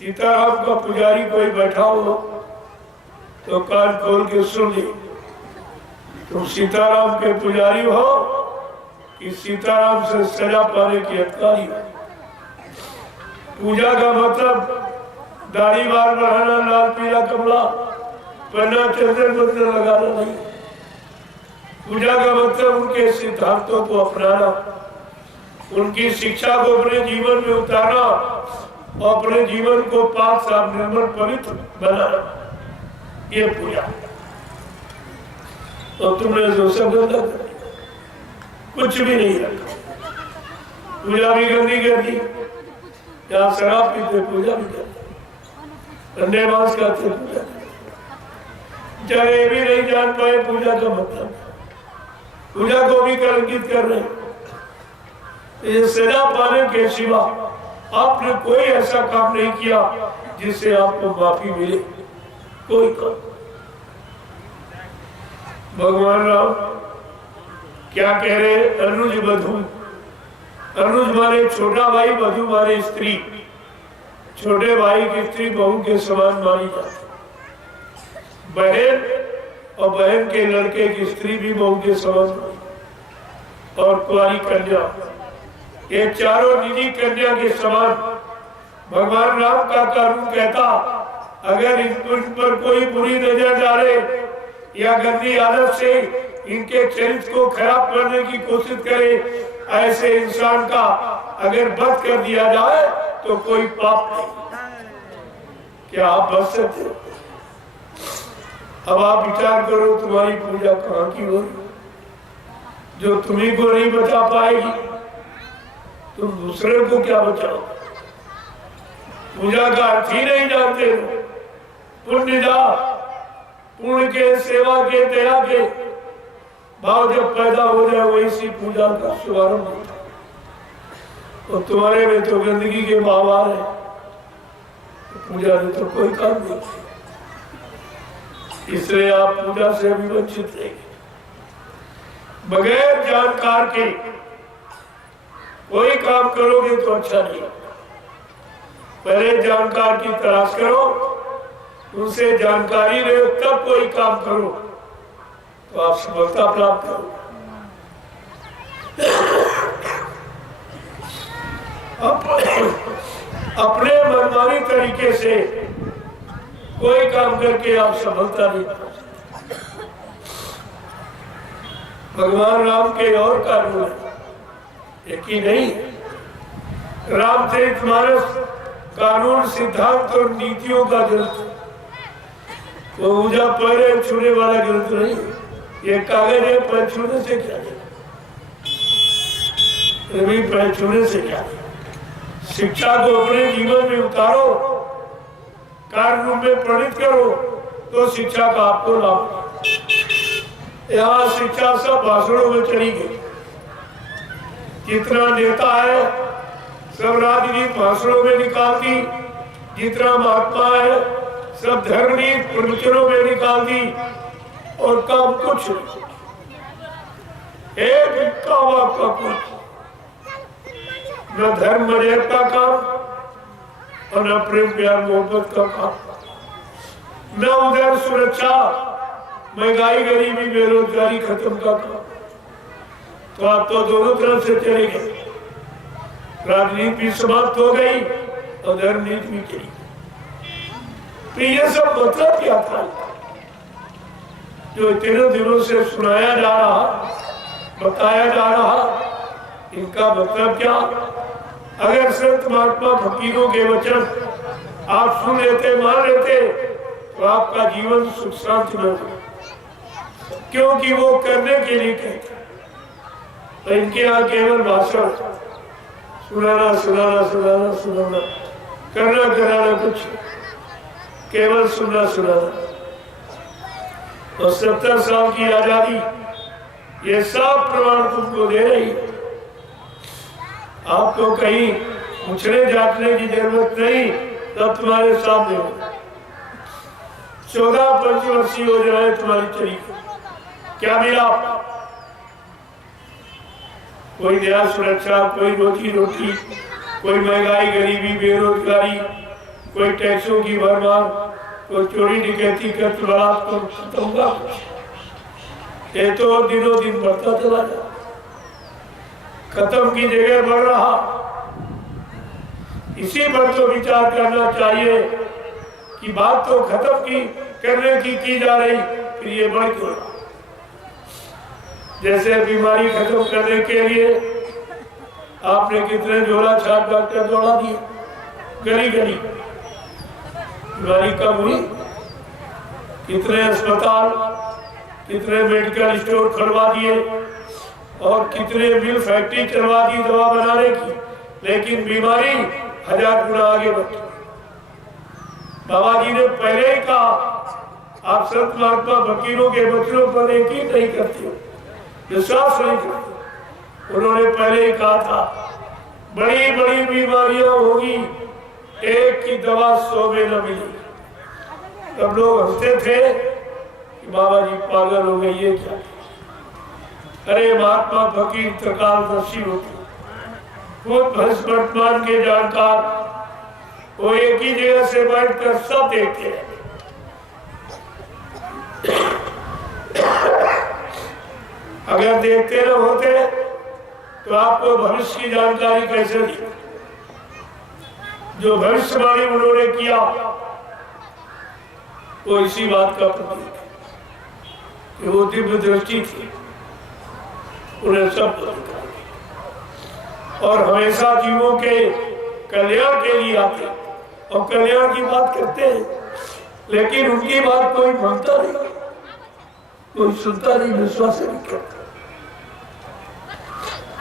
सीताराम का पुजारी कोई बैठा हो तो कान खोल के सुन ली। तुम सीताराम के पुजारी हो कि सीताराम से सजा पाने की अधिकारी हो। पूजा का मतलब दाढ़ी बाल बढ़ाना, लाल पीला कमला पहनना, चंदन बंदन लगाना नहीं। पूजा का मतलब उनके सिद्धांतों को अपनाना, उनकी शिक्षा को अपने जीवन में उतारना और अपने जीवन को पाक साफ निर्मल पवित्र बनाना, ये पूजा। और तुमने जो सब गंदा कर दिया, कुछ भी नहीं रखा। पूजा भी गंदी कर दी, यहाँ शराब पीते पूजा भी करते, अंडे मांस खाते पूजा, जरे भी नहीं जान पाए पूजा का मतलब। पूजा को भी कलंकित कर रहे हैं। ये सजा पाने के सिवा आपने कोई ऐसा काम नहीं किया जिससे आपको माफी मिले, कोई काम। भगवान राम क्या कह रहे? अनुज वधू, अनुज माने छोटा भाई, वधू माने स्त्री। छोटे भाई की स्त्री बहू के समान मानी जाती। बहन और बहन के लड़के की स्त्री भी बहू के समान, और कुंवारी कन्या, ये चारों निजी कन्या के समान। भगवान राम का कानून कहता, अगर इन पर कोई बुरी नजर डाले या गंदी आदत से इनके चरित्र को खराब करने की कोशिश करे, ऐसे इंसान का अगर वध कर दिया जाए तो कोई पाप नहीं। क्या आप बच सकते हो? अब आप विचार करो, तुम्हारी पूजा कहाँ की हो रही जो तुम्ही को नहीं बचा पाएगी, तुम दूसरे को क्या बचाओ? पूजा का अर्थ ही नहीं जानते हो। पुण्य जा, पुण्य के, सेवा के, दया के भाव जब पैदा हो जाए वैसी पूजा का शुभारंभ होता है। और तुम्हारे में तो गंदगी के भाव आ रहे, तो पूजा में तो कोई काम नहीं, इसलिए आप पूजा से भी वंचित रहेंगे। बगैर जानकार के कोई काम करोगे तो अच्छा नहीं। पहले जानकार की तलाश करो, उनसे जानकारी ले, तब कोई काम करो तो आप सफलता प्राप्त करो। अपने मनमानी तरीके से कोई काम करके आप सफलता नहीं पा सकते। भगवान राम के और कानून है, एक ही नहीं। रामचरितमानस कानून, सिद्धांत और नीतियों का ग्रंथ, वो पूजा पैर छूने वाला ग्रंथ नहीं। ये कागज है, पैर छूने से क्या है? पैर छूने से क्या है? शिक्षा को अपने जीवन में उतारो, कार्य में प्रणीत करो, तो शिक्षा का आपको लाभ। यहाँ शिक्षा सब भाषणों में चली गई। कितना नेता है सब राजनीति भाषणों में निकाल दी, जितना महात्मा है सब धर्मनीति प्रवचनों में निकाल दी और काम कुछ एक कावा का कुछ न धर्म मजहब का काम और न प्रेम प्यार मोहब्बत का काम, न उधर सुरक्षा महंगाई गरीबी बेरोजगारी खत्म का काम। तो आप तो दोनों तरफ से चले गए, राजनीति भी समाप्त हो गई और धर्म नीति भी चली। तो ये सब मतलब क्या था जो इतने दिनों से सुनाया जा रहा, बताया जा रहा, इनका मतलब क्या? अगर संत महात्मा फकीरों के वचन आप सुन लेते, मान लेते, तो आपका जीवन सुख शांति में हो, क्योंकि वो करने के लिए कहते। तो इनके यहाँ केवल भाषण सुनाना सुनाना सुनाना सुनाना, करना कराना कुछ, केवल सुनना सुनाना। और 70 साल की आजादी ये सब प्रमाण तुमको दे रही है। आपको कहीं पूछने जाटने की जरूरत नहीं, तब तुम्हारे सामने 14 पंचवर्षीय योजनाएं तुम्हारी चली, क्या मिला? कोई नया सुरक्षा, कोई रोजी रोटी, कोई महंगाई गरीबी बेरोजगारी, कोई टैक्सों की भरमार, कोई चोरी डकैती कत्ल बलात्कार खत्म हुआ? ये तो दिनों दिन बढ़ता चला जा, खत्म की जगह बढ़ रहा। इसी पर तो विचार करना चाहिए कि बात तो खत्म करने की जा रही, फिर ये बढ़ क्यों? जैसे बीमारी खत्म करने के लिए आपने कितने झोला छाप डॉक्टर दौड़ा दिए, गली गली बीमारी कम हुई, कितने अस्पताल, कितने मेडिकल स्टोर खुलवा दिए और कितने मिल फैक्ट्री चलवा दी दवा बनाने की, लेकिन बीमारी 1000 गुना आगे बढ़ी। बाबा जी ने पहले ही कहा, आप संत महात्मा फकीरों के वचनों पर यकीन नहीं करते हो, विश्वास नहीं करते। उन्होंने पहले ही कहा था, बड़ी बड़ी बीमारियां होगी, एक की दवा 100 में न मिलेगी। तब लोग हंसते थे कि बाबा जी पागल हो गए, ये क्या? अरे महात्मा फकीर त्रिकालदर्शी होते, खुद भविष्य वर्तमान के जानकार, वो एक ही जगह से बैठकर सब देखते हैं। अगर देखते न होते तो आपको भविष्य की जानकारी कैसे दी? जो भविष्यवाणी उन्होंने किया वो इसी बात का प्रतीक है कि वो दिव्य दृष्टि थी, उन्हें सब और हमेशा जीवों के कल्याण के लिए आते और कल्याण की बात करते हैं, लेकिन उनकी बात कोई मानता नहीं, कोई सुनता नहीं, विश्वास नहीं करता।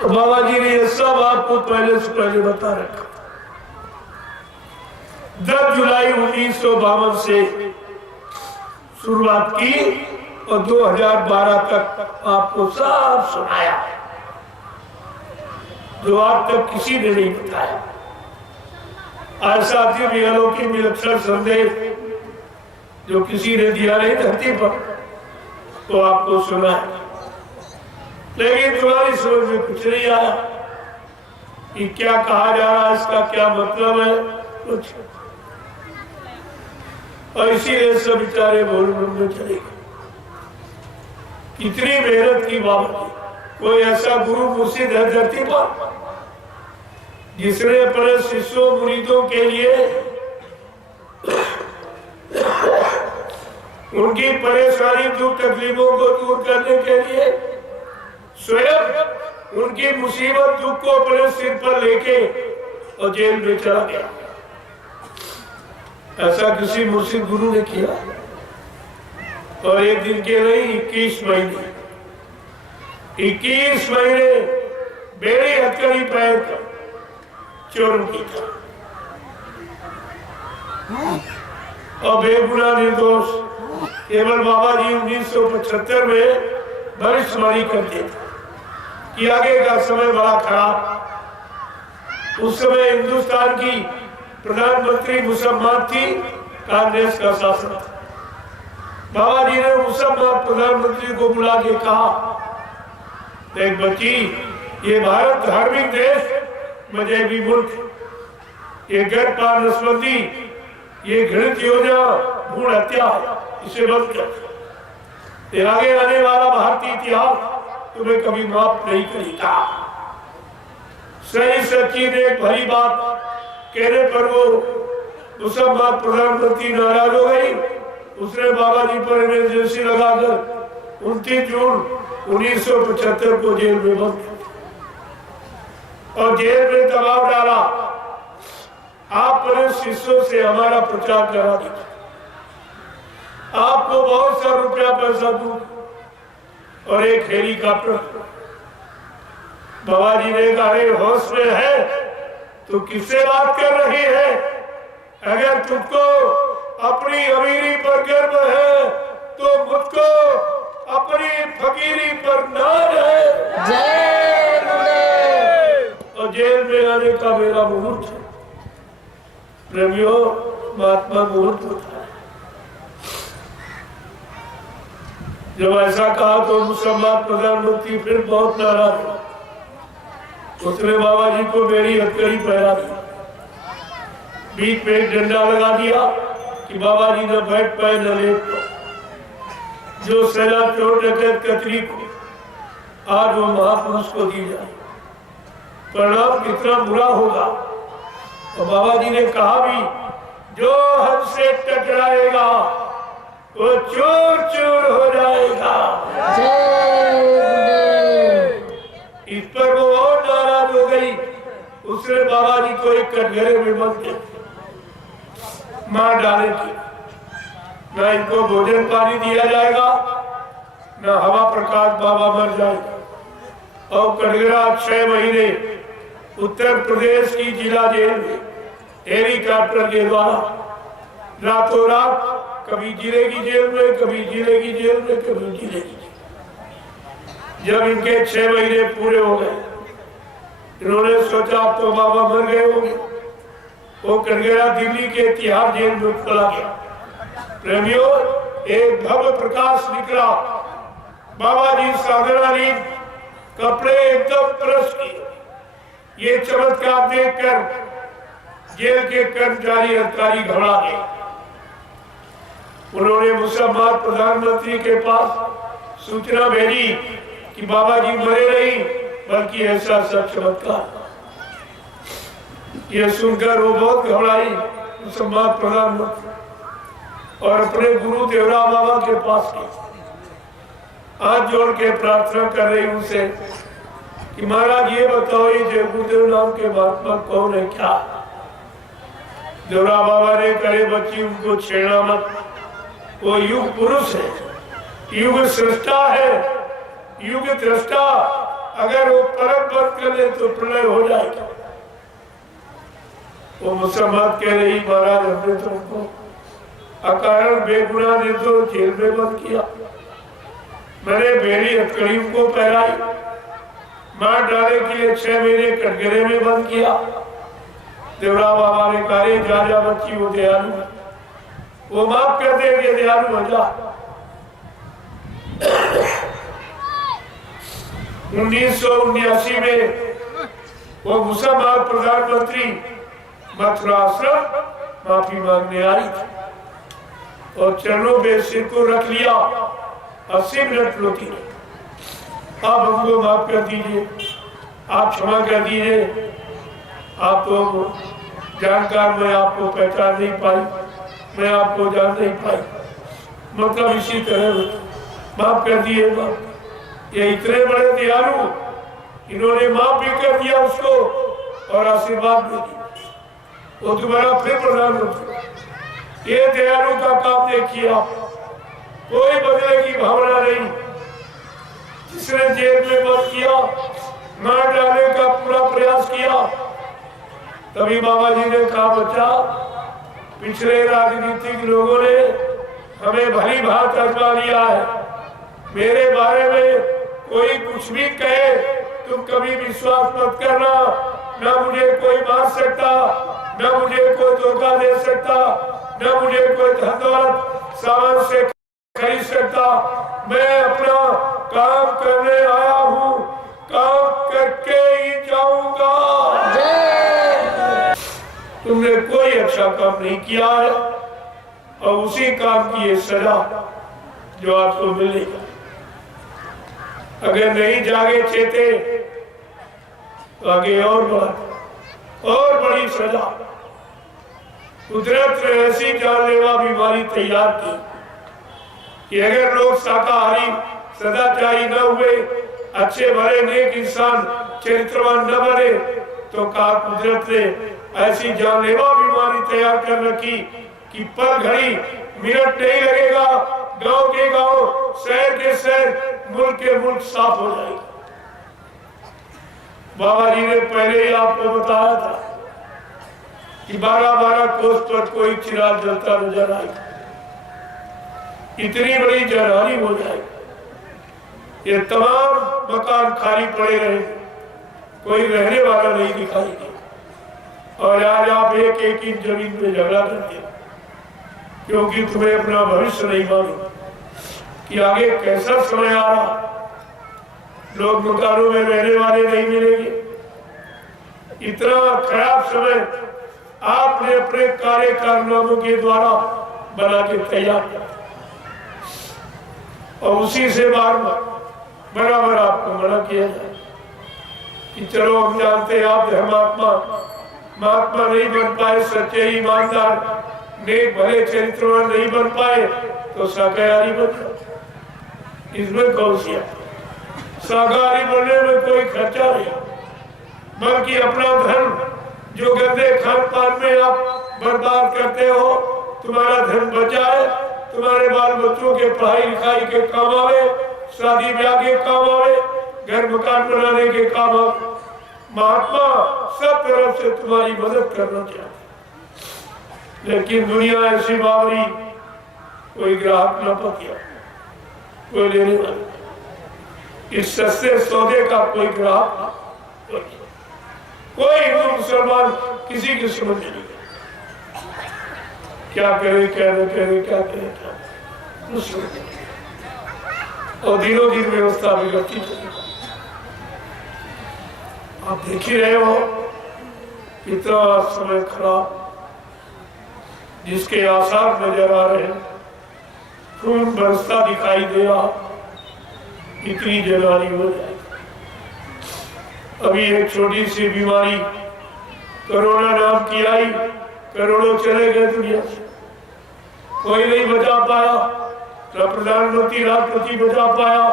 तो बाबा जी ने ये सब आपको पहले से पहले बता रखा। 10 जुलाई 1952 से शुरुआत की और 2012 तक आपको सब सुनाया, जो आज तक किसी ने नहीं बताया। ऐसा दिव्य अलौकिक विलक्षण संदेश जो किसी ने दिया नहीं धरती पर, तो आपको सुना है, लेकिन तुम्हारी समझ में कुछ नहीं आया कि क्या कहा जा रहा है, इसका क्या मतलब है, कुछ। और इसीलिए सब बेचारे भूल में चले गए। कितनी मेहनत की बात, कोई ऐसा गुरु मुर्शिद है धरती पर जिसने अपने शिष्यों मुरीदों के लिए उनकी परेशानी दुख तकलीफों को दूर करने के लिए स्वयं उनकी मुसीबत दुख को अपने सिर पर लेके और जेल में चला गया? ऐसा किसी मुर्शिद गुरु ने किया? और एक दिन के नहीं, 21 महीने 21 महीने बेड़ी हथकड़ी पैर कर चोर की था और बेगुनाह निर्दोष केवल बाबा जी 1975 में भविष्यवाणी करते थे कि आगे का समय बड़ा खराब, उस समय हिंदुस्तान की प्रधानमंत्री मुसम्मात थी, कांग्रेस का शासन था। बाबा जी ने मुसम्मात प्रधानमंत्री को बुला के कहा, देख बच्ची, ये भारत धार्मिक देश, मजहबी मुल्क, ये गर्भपात नस्बंदी, ये घृणित योजना भ्रूण हत्या, इसे बंद कर। ये आगे आने वाला भारतीय इतिहास तुम्हें कभी माफ नहीं करेगा। सही सच्ची नेक भली बात कहने पर वो मुसम्मात प्रधानमंत्री नाराज हो गई। उसने बाबा जी पर इमरजेंसी लगाकर 29 जून 1975 को जेल में बंद और जेल में दबाव डाला। आप अपने शिष्यों से हमारा प्रचार करा दीजिए, आपको बहुत सा रुपया पैसा दूं और एक हेलीकॉप्टर। बाबा जी ने कहा, होश में है तो किससे बात कर रही है? अगर तुमको अपनी अमीरी पर गर्व है तो मुझको अपनी फकीरी पर नाज है। जय गुरुदेव। और जेल में आने का मेरा मुहूर्त है। प्रेमियों, महात्मा मुहूर्त होता है। जब ऐसा कहा तो मुसम्मात प्रधानमंत्री फिर बहुत नाराज हुआ। उसने बाबा जी को मेरी हथकड़ी पहरा दी, बीच में एक डंडा लगा दिया कि बाबा जी न बैठ पाए न लेट पाए। जो सजा चोर डकैत कतरी को आज वो महापुरुष को दी जाए, परिणाम कितना बुरा होगा। और बाबा जी ने कहा भी, जो हमसे टकराएगा वो चोर चोर हो जाएगा। इस पर वो और नाराज हो गई। उसने बाबा जी को एक कटघरे में बंद कर मार डाले थे। न इनको भोजन पानी दिया जाएगा, न हवा प्रकाश, बाबा मर जाएगा। और कटघरा 6 महीने उत्तर प्रदेश की जिला जेल में हेलीकॉप्टर के द्वारा रातों रात, कभी जिले की जेल में, कभी जिले की जेल में, कभी जिले की। जब इनके 6 महीने पूरे हो गए, इन्होंने सोचा अब तो बाबा मर गए होंगे। वो कटघरा दिल्ली के तिहाड़ जेल में चला गया। प्रेमियों, एक भव्य प्रकाश निकला। बाबा जी साधना ली, कपड़े एकदम प्रेस किए। ये चमत्कार देखकर जेल के कर्मचारी अधिकारी घबरा गए। उन्होंने मुसम्मात प्रधानमंत्री के पास सूचना भेजी कि बाबा जी मरे नहीं, बल्कि ऐसा सब चमत्कार। यह सुनकर वो बहुत घबराई मुसम्मात प्रधानमंत्री और अपने गुरु देवरा बाबा के पास गई। हाथ जोड़ के प्रार्थना कर रही उनसे कि महाराज ये बताओ, ये जय गुरुदेव नाम के महात्मा कौन है? क्या देवरा बाबा ने कहे, बच्ची उनको छेड़ना मत, वो युग पुरुष है, युग सृष्टा है, युग दृष्टा। अगर वो परम बंद कर ले तो प्रलय हो जाएगा। वो मुसम्मात कह रही, महाराज हमने तो उनको अकारण बेगुनाह ने तो जेल में बंद किया। मैंने मेरी हथकड़ी को पहराई, मार डाले के लिए 6 महीने कटघरे में बंद किया। देवरा बाबा ने कहा, जा जा बच्ची, वो दयालु, वो माफ कर देंगे, दयालु हो जा। 1979 में वो मुसम्मात प्रधानमंत्री मथुरा आश्रम माफी मांगने आई थी और चरणों में सिर को रख लिया। 80 मिनट रोती रही। आप हमको माफ कर दीजिए, आप क्षमा कर दीजिए, आप तो जानकार, मैं आपको पहचान नहीं पाई, मैं आपको जान नहीं पाई। मतलब इसी तरह माफ कर दिए। ये इतने बड़े दयालु, इन्होंने माफ भी कर दिया उसको और आशीर्वाद भी दिया। वो दोबारा फिर प्रधानमंत्री। ये दयालु का काम देखिए आप, कोई बदले की भावना नहीं। जिसने जेल में बंद किया, मार डालने का पूरा प्रयास किया, तभी बाबा जी ने कहा, बच्चा, पिछले राजनीतिक लोगों ने हमें भली भांति आजमा लिया है। मेरे बारे में कोई कुछ भी कहे, तुम कभी विश्वास मत करना। न मुझे कोई मार सकता, न मुझे कोई धोखा दे सकता, न मुझे कोई धन दौलत सामान से खरीद सकता। मैं अपना काम करने आया हूँ, काम करके ही जाऊंगा। तुमने कोई अच्छा काम नहीं किया है और उसी काम की ये सजा जो आपको मिलेगा। अगर नहीं जागे चेते तो आगे और बड़ी सजा। कुदरत ने ऐसी जानलेवा बीमारी तैयार की कि अगर लोग शाकाहारी सदाचारी न हुए, अच्छे भले नेक इंसान चरित्रवान न बने, तो कहा कुदरत ने ऐसी जानलेवा बीमारी तैयार कर रखी कि पल घड़ी मिनट नहीं लगेगा, गांव के गांव, शहर के शहर, मुल्क के मुल्क साफ हो जाएगा। बाबा जी ने पहले ही आपको बताया था कि 12-12 कोस पर कोई चिराग जलता नजर आएगा, इतनी बड़ी जलहानी हो जाएगी। ये तमाम मकान खाली पड़े रहे, कोई रहने वाला नहीं दिखाई देगा। और आज आप एक एक इंच जमीन पे झगड़ा करते हो क्योंकि तुम्हें अपना भविष्य नहीं मालूम कि आगे कैसा समय आ रहा। लोग मकानों में रहने वाले नहीं मिलेंगे। इतना खराब समय आपने अपने कार्य कारनामों के द्वारा बना के तैयार किया और उसी से बराबर आपको मना किया जाए कि चलो हम जानते हैं आप धर्मात्मा महात्मा नहीं बन पाए, सच्चे ईमानदार नेक भले चरित्रवान नहीं बन पाए, तो शाकाहारी बन जाओ। इसमें कौन सी शाकाहारी बनने में कोई खर्चा नहीं, बल्कि अपना धन जो गंदे खान पान में आप बर्बाद करते हो, तुम्हारा धन बचाए, तुम्हारे बाल बच्चों के पढ़ाई लिखाई के काम आवे, शादी ब्याह के काम आवे, घर मकान बनाने के काम आवे। महात्मा सब तरफ से तुम्हारी मदद करना चाहते, लेकिन दुनिया ऐसी बावरी, कोई ग्राहक न पतिया, कोई लेने वाला, इस सस्ते सौदे का कोई ग्राहक, कोई हिंदू मुसलमान किसी की समझ नहीं। क्या करे क्या न करे, क्या करे क्या, और दिनों दिन व्यवस्था बिगड़ती चली। आप देख ही रहे हो कितना समय खराब, जिसके आसार नजर आ रहे हैं, खून बरसता दिखाई दे रहा, इतनी जलानी हो जाए। अभी एक छोटी सी बीमारी कोरोना नाम की आई, करोड़ों चले गए दुनिया से, कोई नहीं बचा पाया, न प्रधानमंत्री राष्ट्रपति बचा पाया,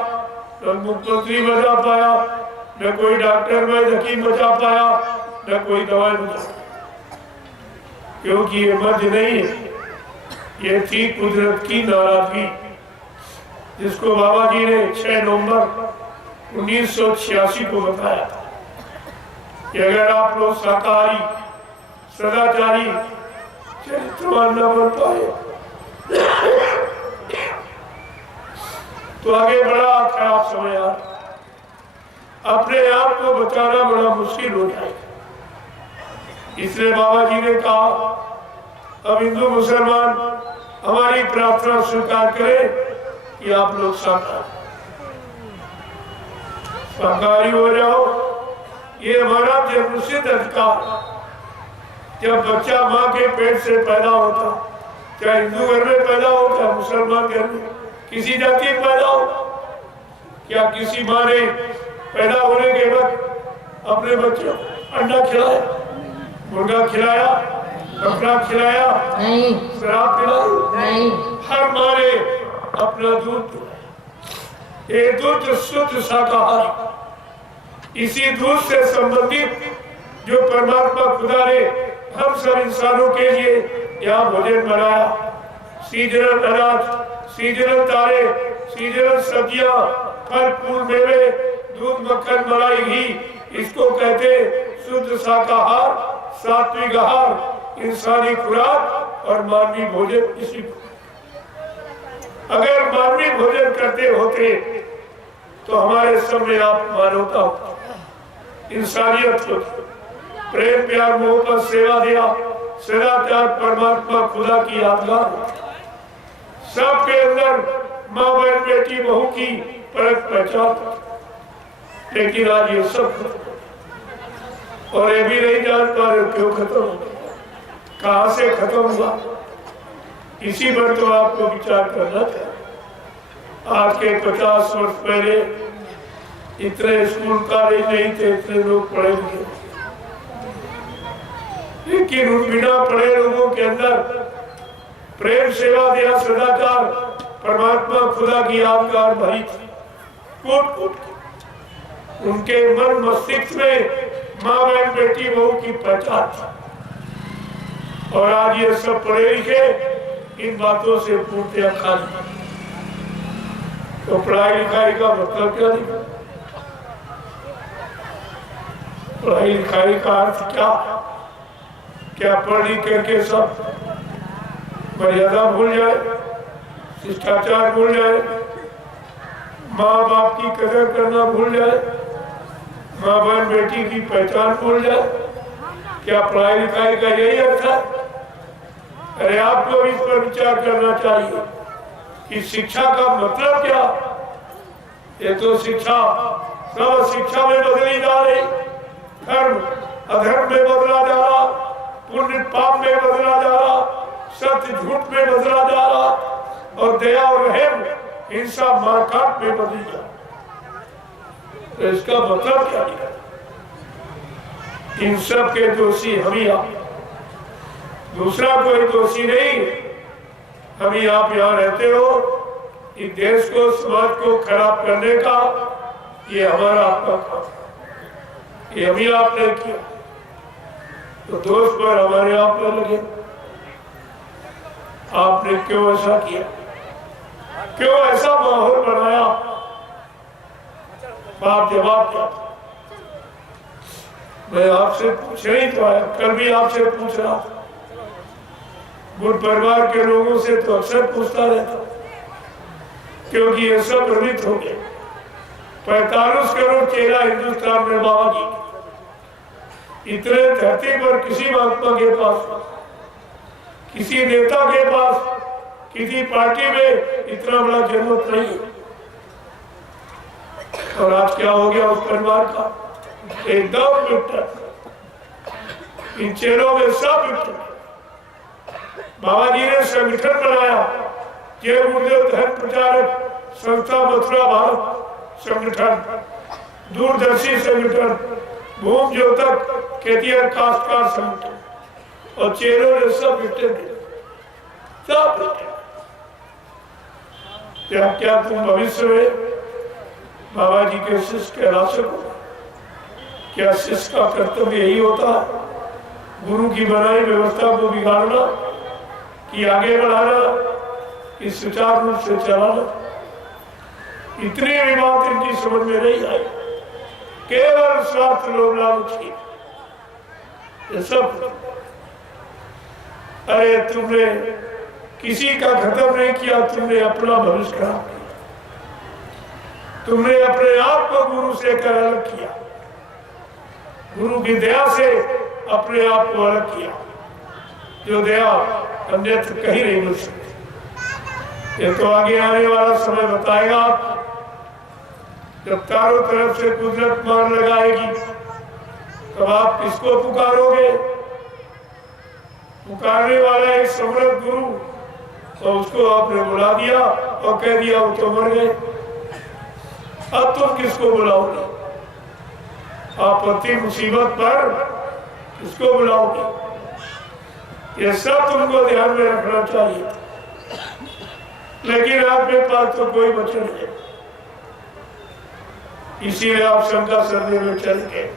न मुख्यमंत्री बचा पाया, न कोई डॉक्टर वैद्य हकीम बचा पाया, न कोई दवाई बचा पाया, क्योंकि ये मध्य नहीं है, ये थी कुदरत की नाराजगी, जिसको बाबा जी ने 6 नवंबर 1986 को बताया था कि अगर आप लोग शाकाहारी सदाचारी चरित्रवान न बन पाए तो आगे बड़ा खराब समय आ, अपने आप को बचाना बड़ा मुश्किल हो जाएगा। इसलिए बाबा जी ने कहा, अब हिंदू मुसलमान हमारी प्रार्थना स्वीकार करें कि आप लोग शाकाहारी हो जाओ। ये हमारा जन्मसिद्ध अधिकार। जब बच्चा माँ के पेट से पैदा होता, चाहे हिंदू घर में पैदा हो चाहे मुसलमान घर में, किसी जाति में पैदा हो, क्या किसी माँ ने पैदा होने के वक्त अपने बच्चों अंडा खिलाया, मुर्गा खिलाया, बकरा खिलाया, नहीं, शराब पिलाई? नहीं। हर माँ ने अपना दूध पिलाया। ये दूध शुद्ध शाकाहारी, इसी दूध से संबंधित जो परमात्मा खुदा ने हम सब इंसानों के लिए यहाँ भोजन बनाया, सीजनल अनाज, सीजनल तारे, सीजनल सब्जियां, फल फूल मेवे, दूध मक्खन मलाई घी, इसको कहते शुद्ध शाकाहार, सात्विक आहार, इंसानी खुराक और मानवीय भोजन। इसी अगर मानवीय भोजन करते होते तो हमारे सामने आप मानवता होती, इंसानियत होती, प्रेम प्यार मोहब्बत सेवा दिया सदाचार परमात्मा खुदा की यादगार सबके अंदर माँ बहन बेटी बहू की परख पहचान। लेकिन आज ये सब खत्म और ये भी नहीं जान पा रहे क्यों खत्म हो, कहां से खत्म हुआ। इसी पर तो आपको विचार करना चाहिए। आज के 50 वर्ष पहले इतने स्कूल कॉलेज नहीं थे, इतने लोग पढ़े लिखे, लेकिन उन बिना पढ़े लोगों के अंदर प्रेम सेवा दिया सदाचार परमात्मा खुदा की यादगार भरी थी। कूट कूट के उनके मन मस्तिष्क में माँ बहन बेटी बहू की पहचान थी। और आज ये सब पढ़े लिखे इन बातों से पूर्णतया खाली। तो पढ़ाई लिखाई का मतलब क्या निकला? पढ़ाई लिखाई का अर्थ क्या? क्या पढ़ लिख करके सब मर्यादा भूल जाए, शिष्टाचार भूल जाए, माँ बाप की कदर करना भूल जाए, माँ बहन बेटी की पहचान भूल जाए? क्या पढ़ाई लिखाई का यही अर्थ है? अरे आपको इस पर विचार करना चाहिए कि शिक्षा का मतलब क्या। ये तो शिक्षा सब शिक्षा में बदली जा रही, धर्म अधर्म में बदला जा रहा, पुण्य पाप में बदला जा रहा, सत्य झूठ में बदला जा रहा और दया और रहम हिंसा मारकाट में बदली जा रहा। तो इसका मतलब क्या है? इन सब के दोषी हम ही आप, दूसरा कोई दोषी नहीं। हम ही आप यहाँ रहते हो, इस देश को समाज को खराब करने का ये हमारा आपका काम, ये हम ही आपने किया। तो दोष पर हमारे आप पर लगे। आपने क्यों ऐसा किया? क्यों ऐसा माहौल बनाया? आप जवाब क्या? मैं आपसे पूछ नहीं तो आया, कल भी आपसे पूछ रहा था। गुरु परिवार के लोगों से तो अक्सर पूछता रहता, क्योंकि ये सब भ्रमित हो गए। 45 करोड़ चेला हिंदुस्तान में बाबा जी, इतने धरती पर किसी महात्मा के पास, किसी नेता के पास, किसी पार्टी में इतना बड़ा जरूरत नहीं है। और आज क्या हो गया उस परिवार का? एकदम विकट, इन चेलों में सब विकट। बाबा जी ने संगठन बनाया, जय गुरुदेव धर्म प्रचारक संस्था मथुरा भारत संगठन, दूरदर्शी संगठन, भूम ज्योतक खेतिहर काश्तकार संगठन, और चेलों ने सब विकटे थे, सब विकटे। क्या तुम भविष्य में बाबा जी के शिष्य कहला सको? क्या शिष्य का कर्तव्य यही होता है, गुरु की बनाई व्यवस्था को बिगाड़ना कि आगे बढ़ाना, कि सुचारू रूप से चलाना? इतनी भी बात इनकी समझ में नहीं आई, केवल स्वार्थ लोभ लालच की ये सब। अरे तुमने किसी का खत्म नहीं किया, तुमने अपना भविष्य खराब किया। तुमने अपने आप को गुरु से कर अलग किया, गुरु की दया से अपने आप को अलग किया, जो दया अन्यत्र कहीं नहीं मिल सकती। ये तो आगे आने वाला समय बताएगा। जब चारों तरफ से कुदरत मान लगाएगी, तब आप किसको पुकारोगे? पुकारने वाला एक समर्थ गुरु, तो उसको आपने बुला दिया और कह दिया वो तो मर गए। अब तुम किसको बुलाओगे? आपत्ति मुसीबत पर किसको बुलाओगे? ये सब तुमको ध्यान में रखना चाहिए। लेकिन आपके पास तो कोई वचन नहीं, इसीलिए आप शंका करने में चल गए।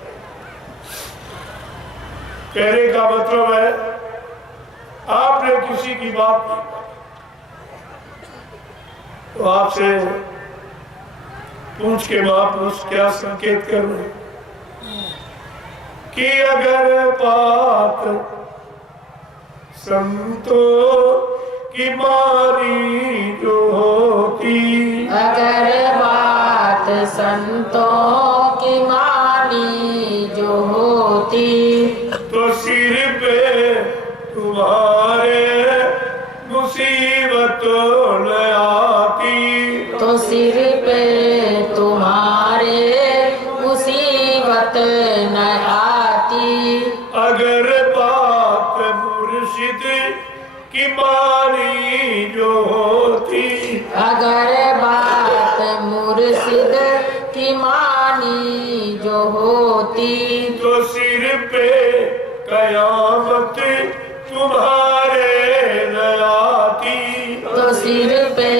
कहने का मतलब है आपने किसी की बात नहीं, तो आपसे पूछ के महापुरुष क्या संकेत कर रहे कि अगर बात संतों की मानी जो होती, अगर बात संतों की मानी जो होती, सिर पे तुम्हारे मुसीबत न आती। अगर बात मुर्शिद की मानी जो होती, अगर बात मुर्शिद की मानी जो होती, तो सिर पे कयामत तुम्हारे न आती। तो सिर पे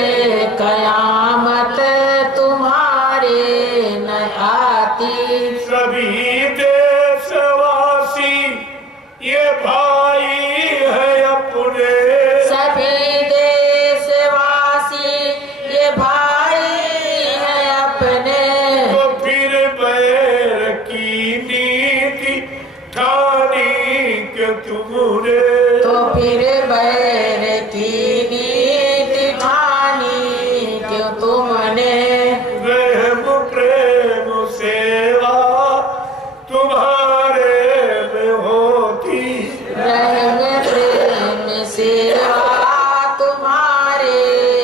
कयामत तुम्हारे न आती। सभी देशवासी ये भाई है अपने, सभी देशवासी ये भाई है अपने। तो फिर बैर की नीति ठानी के तुमने, तो फिर बैर की नीति ठानी क्यों तुमने। रहम प्रेम सेवा तुम्हारे में होती, रहम प्रेम सेवा तुम्हारे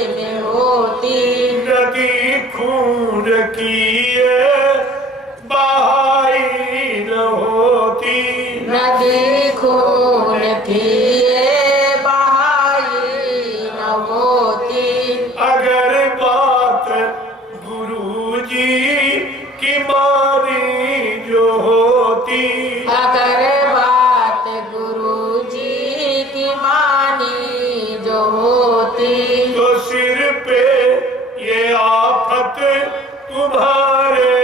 में होती। नदी खून की ये बहाई न होती, नदी खून की ये बहाई न होती। अगर बात गुरुजी की मानी जो होती, अगर बात गुरुजी की मानी जो होती, तो सिर पे ये आफत तुम्हारे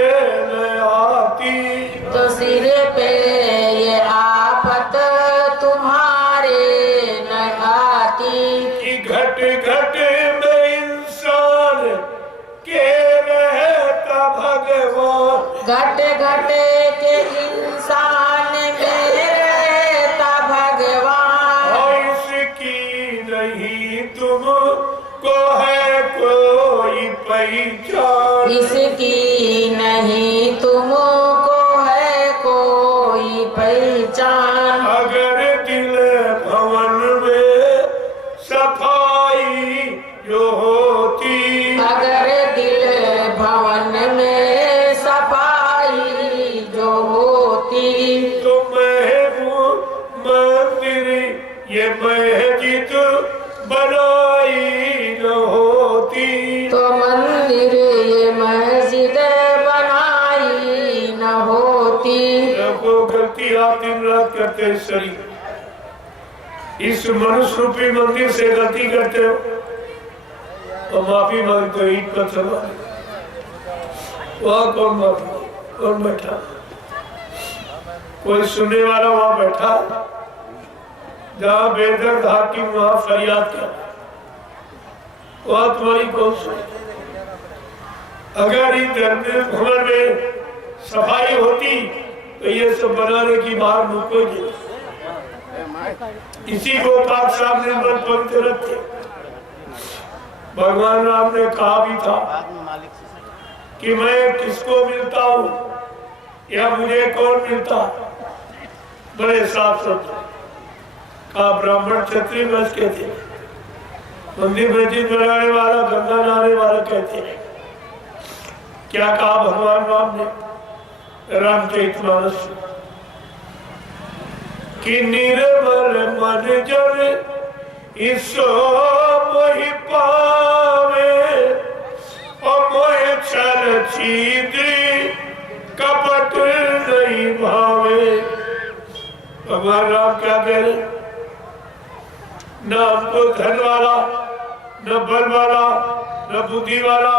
न आती। तो सिर पे ये आफत तुम्हारे न आती। कि घट घट में इंसान के रहता भगवान, घट घट के इंसान में रहता भगवान। और इसकी नहीं तुमको है कोई पहचान। इसकी नहीं तुमको है कोई पहचान। अगर दिल भवन में सफाई जो होती, अगर दिल भवन में सफाई जो होती, तो महबूब मंदिर ये मस्जिद बनाई न होती। तो मंदिर ये मस्जिद बनाई न होती। को गलती आप दिन रात करते हैं शरीर, इस मनुष्य रूपी मंदिर से गलती करते हो तो माफी मांगते हो। ईद का सवाल वहाँ कौन माफी, कौन बैठा, कोई सुनने वाला वहाँ बैठा, जहाँ बेदर्द हाकिम वहाँ फरियाद किया, वहाँ तुम्हारी कौन सुने। अगर इन भवन में सफाई होती तो ये सब बनाने की बाहर मुझको नहीं। इसी को पाक साहब ने मन पवित्र रखे। भगवान राम ने कहा भी था कि मैं किसको मिलता हूँ या मुझे कौन मिलता, बड़े साफ शब्द कहा। ब्राह्मण क्षत्रिय वंश के थे, मंदिर मस्जिद बनाने वाला गंगा नहाने वाला कहते हैं। क्या कहा भगवान राम ने रामचरितमानस कि निर्मल मन जन ईसो मोहि पावे, और मोह छल छीद्री कपट नहीं भावे। भगवान राम क्या कह रहे, न हमको धन वाला, न बल वाला, न बुद्धि वाला,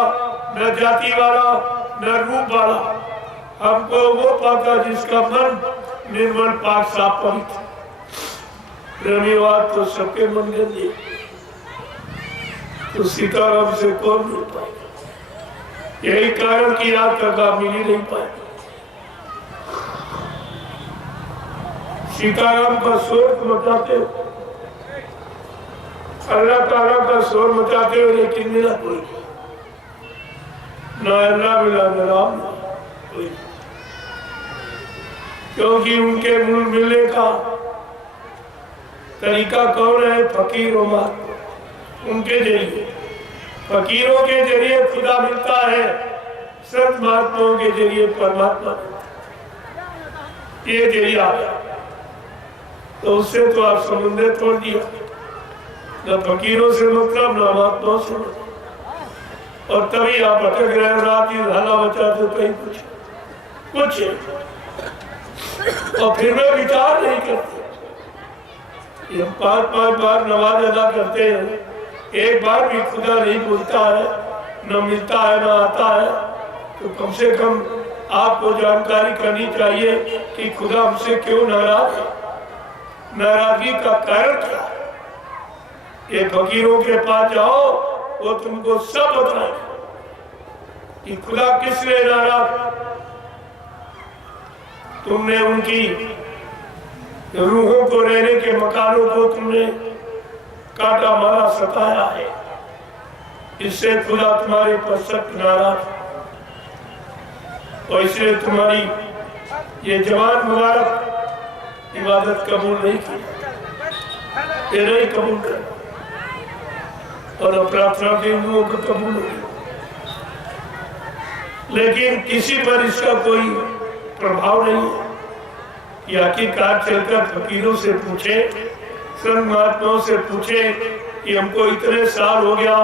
न जाति वाला, न रूप वाला, हमको वो पाका जिसका मन निर्मल पाक साफ पवित्र। प्रेमीवाद तो सबके मन गंदे, तो सीताराम से कौन मिल पाएगा। यही कारण की रात का मिल ही नहीं पाए। सीताराम का शोर मचाते, अल्लाह ताला का शोर मचाते हुए, लेकिन मिला कोई ना, अल्लाह मिला न राम कोई। क्योंकि उनके मूल मिलने का तरीका कौन है, फकीर उमर, उनके जरिए फकीरों के जरिए खुदा मिलता है, संत महात्माओं के जरिए परमात्मा मिलता है। ये जरिया तो उससे तो आप समुद्र तोड़ दिया, न फकीरों से मतलब न महात्माओं से मतलब। और तभी आप अटक रहे, रात ही हाला बचाते कहीं कुछ और फिर में विचार नहीं करते। ये 5-5 बार नमाज अदा करते हैं, एक बार भी खुदा नहीं बोलता है, न मिलता है, न आता है। तो कम से कम आपको जानकारी करनी चाहिए कि खुदा हमसे क्यों नाराज है, नाराजगी का कारण क्या है। ये फकीरों के पास जाओ, वो तुमको सब बताएंगे कि खुदा किस लिए नाराज। तुमने उनकी रूहों को, रहने के मकानों को तुमने काटा मारा, सताया है, इससे खुदा तुम्हारे पर सख्त नाराज। और इसलिए तुम्हारी ये जवान मुबारक इबादत कबूल नहीं की, ये नहीं कबूल कर, और प्रार्थना के लोगों को कबूल हो। लेकिन किसी पर इसका कोई प्रभाव नहीं है कि आखिरकार चलकर फकीरों से पूछे, संत महात्माओं से पूछे कि हमको इतने साल हो गया,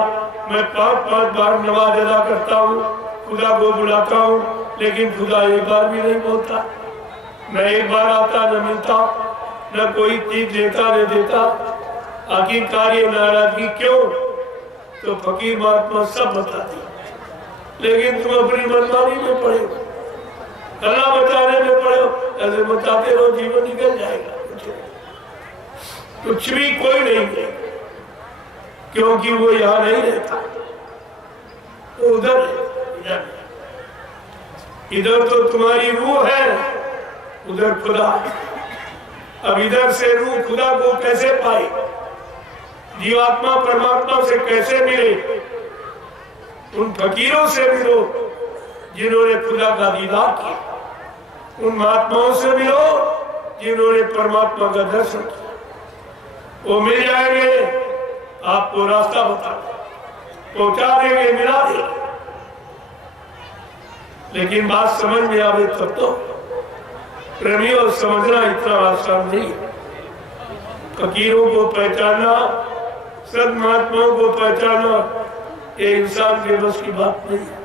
मैं 5-5 बार नमाज अदा करता हूँ, खुदा को बुलाता हूँ, लेकिन खुदा एक बार भी नहीं बोलता, न एक बार आता, न मिलता, न कोई चीज देता न देता। आखिरकार ये नाराजगी क्यों? तो फकीर महात्मा सब बता दिया, लेकिन तुम अपनी मनमानी में पड़े हो, अल्लाह बचाने में पड़े हो। ऐसे बचाते रहो, जीवन निकल जाएगा। कुछ भी कोई नहीं है, क्योंकि वो यहाँ नहीं रहता, तो उधर है। इधर तो तुम्हारी रूह है, उधर खुदा है। अब इधर से रूह खुदा को कैसे पाए, जीवात्मा परमात्मा से कैसे मिले? उन फकीरों से मिलो जिन्होंने खुदा का दीदार किया, उन महात्माओं से मिलो जिन्होंने परमात्मा का दर्शन किया। वो मिल जाएंगे, आपको रास्ता बता पहुंचा देंगे, मिला देंगे। लेकिन बात समझ में आवे तब तो। प्रेमियों, समझना इतना आसान नहीं है। फकीरों को पहचानना, संत महात्माओं को पहचानना ये इंसान के बस की बात नहीं है।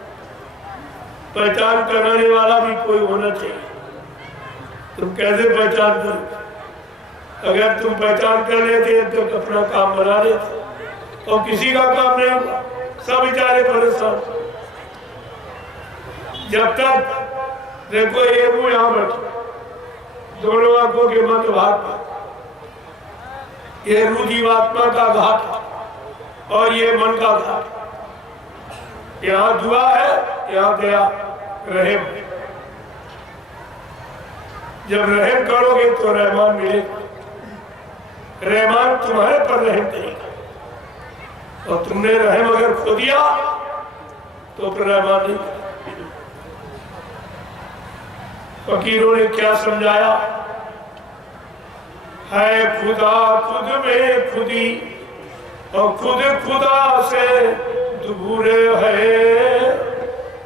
पहचान कराने वाला भी कोई होना चाहिए। तुम कैसे पहचान करोगे? अगर तुम पहचान कर लेते तो अपना काम बना लेते, और किसी का काम नहीं हुआ, सब बेचारे परेशान। जब तक देखो ये रूह यहाँ बैठे, दोनों आंखों के मध्य भाग में, ये रूह जीवात्मा का घाट और ये मन का घाट। यहाँ दुआ है, यहाँ गया रहम। जब रहम करोगे तो रहमान मिलेगा, रहमान तुम्हारे पर रहम करेगा। और तुमने रहम अगर खो दिया तो फिर रहमान नहीं। फकीरों ने क्या समझाया? है खुदा खुद में खुदी, और खुद खुदा से दूर है,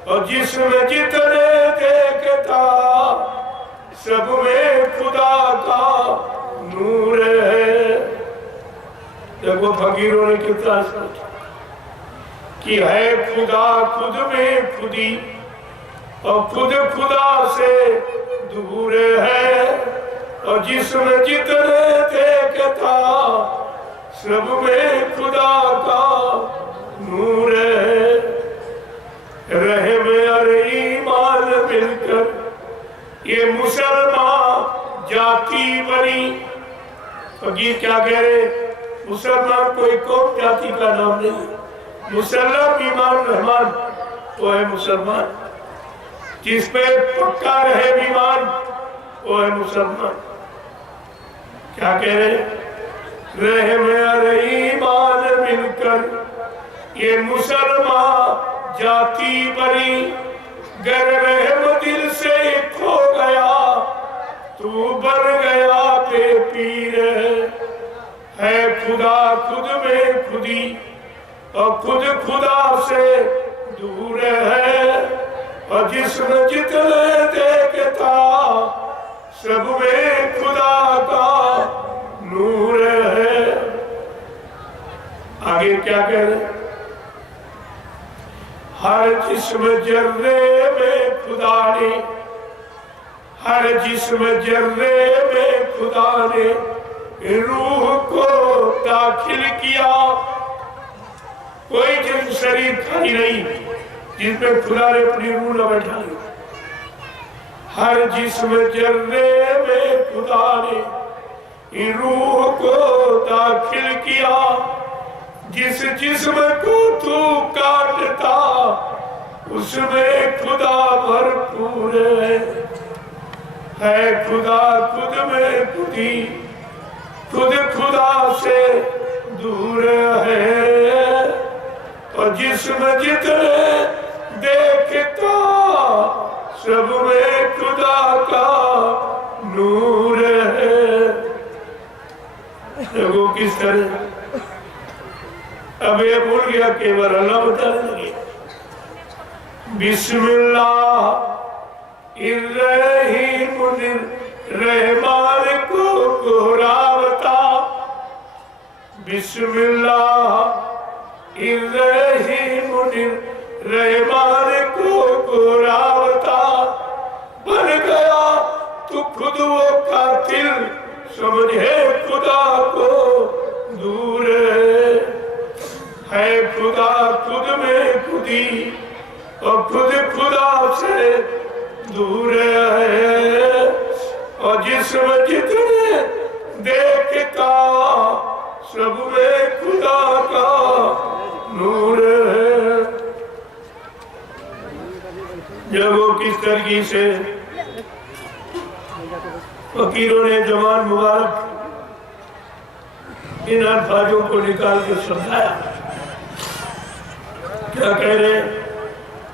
और जिसमें जितने देखता सब में खुदा का नूर है। देखो फकीरों ने कितना सोचा कि है खुदा खुद में खुदी, और खुद खुदा से दूर है, और जिसमें जितने देखता सब में खुदा का नूर है। रहम और ईमान मिलकर ये मुसलमान जाति बनी। फकीर क्या कह रहे? मुसलमान कोई कौम जाति का नाम नहीं। मुसल्लम ईमान रहमान वो है मुसलमान, जिस पे पक्का रहे ईमान वो है मुसलमान। क्या कह रहे? रहम और ईमान मिलकर ये मुसलमान जाति बनी। गर रहम दिल से खो गया तू बन गया बेपीर। है खुदा खुद में खुदी, और खुद खुदा से दूर है, और जिसमें जितने देखता सब में खुदा का नूर है। आगे क्या कह रहे? हर जिस्म जर्रे में खुदा ने, हर जिस्म जर्रे में खुदा ने रूह को दाखिल किया। कोई जिन शरीर खाली नहीं जिसमें खुदा ने अपनी रूह न बैठा ली। हर जिस्म जर्रे में खुदा ने रूह को दाखिल किया। जिस जिस्म को तू काटता उसमें खुदा भरपूर है खुदा खुद में खुदी, खुद खुदा से दूर है, और जिस्म जितने देखता सब में खुदा का नूर है। वो किस तरह? अब ये भूल गया, केवल अल्लाह बताने लगे। बिस्मिल्लाह इर्रहीमुनिर रहमान को कोहरावता। बिस्मिल्लाह इर्रहीमुनिर रहमान को कोहरावता। बन गया तू खुद वो कातिल, समझे खुदा को दूर है खुदा खुद में खुदी, और खुद खुदा से दूर है, और जिसमें जितने देखता सब में खुदा का नूर है। जब वो किस तरीके से फकीरों ने जमान मुबारक इन अल्फाजों को निकाल के समझाया, क्या कह रहे?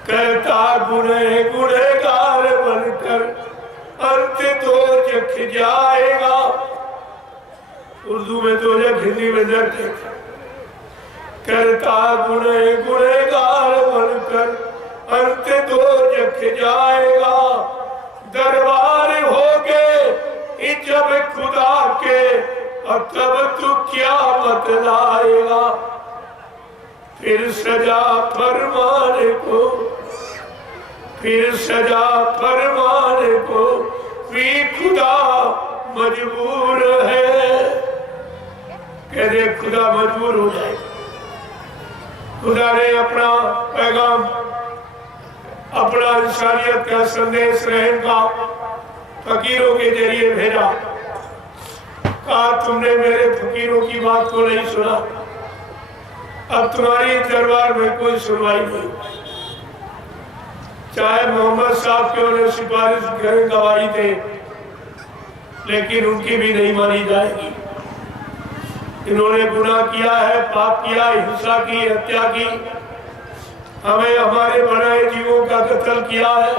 करता गुनहगार बनकर अंत तो जख जाएगा। उर्दू में तो जख, हिंदी में जख। करता गुनहगार बनकर अंत तो जख जाएगा। दरबार हो गए जब खुदा के, और तब तू क्या बतलाएगा? फिर सजा फरमाने को, फिर सजा फरमाने को भी खुदा मजबूर है। कहते खुदा मजबूर हो जाए। खुदा ने अपना पैगाम, अपना इंसानियत का संदेश रहम का फकीरों के जरिए भेजा। कहा तुमने मेरे फकीरों की बात को नहीं सुना, अब तुम्हारी दरबार में कोई सुनवाई नहीं। चाहे मोहम्मद साहब क्यों ने सिफारिश करें, गवाही दे, लेकिन उनकी भी नहीं मानी जाएगी। इन्होंने गुनाह किया है, पाप किया, हिंसा की, हत्या की, हमें हमारे बनाए जीवों का कत्ल किया है।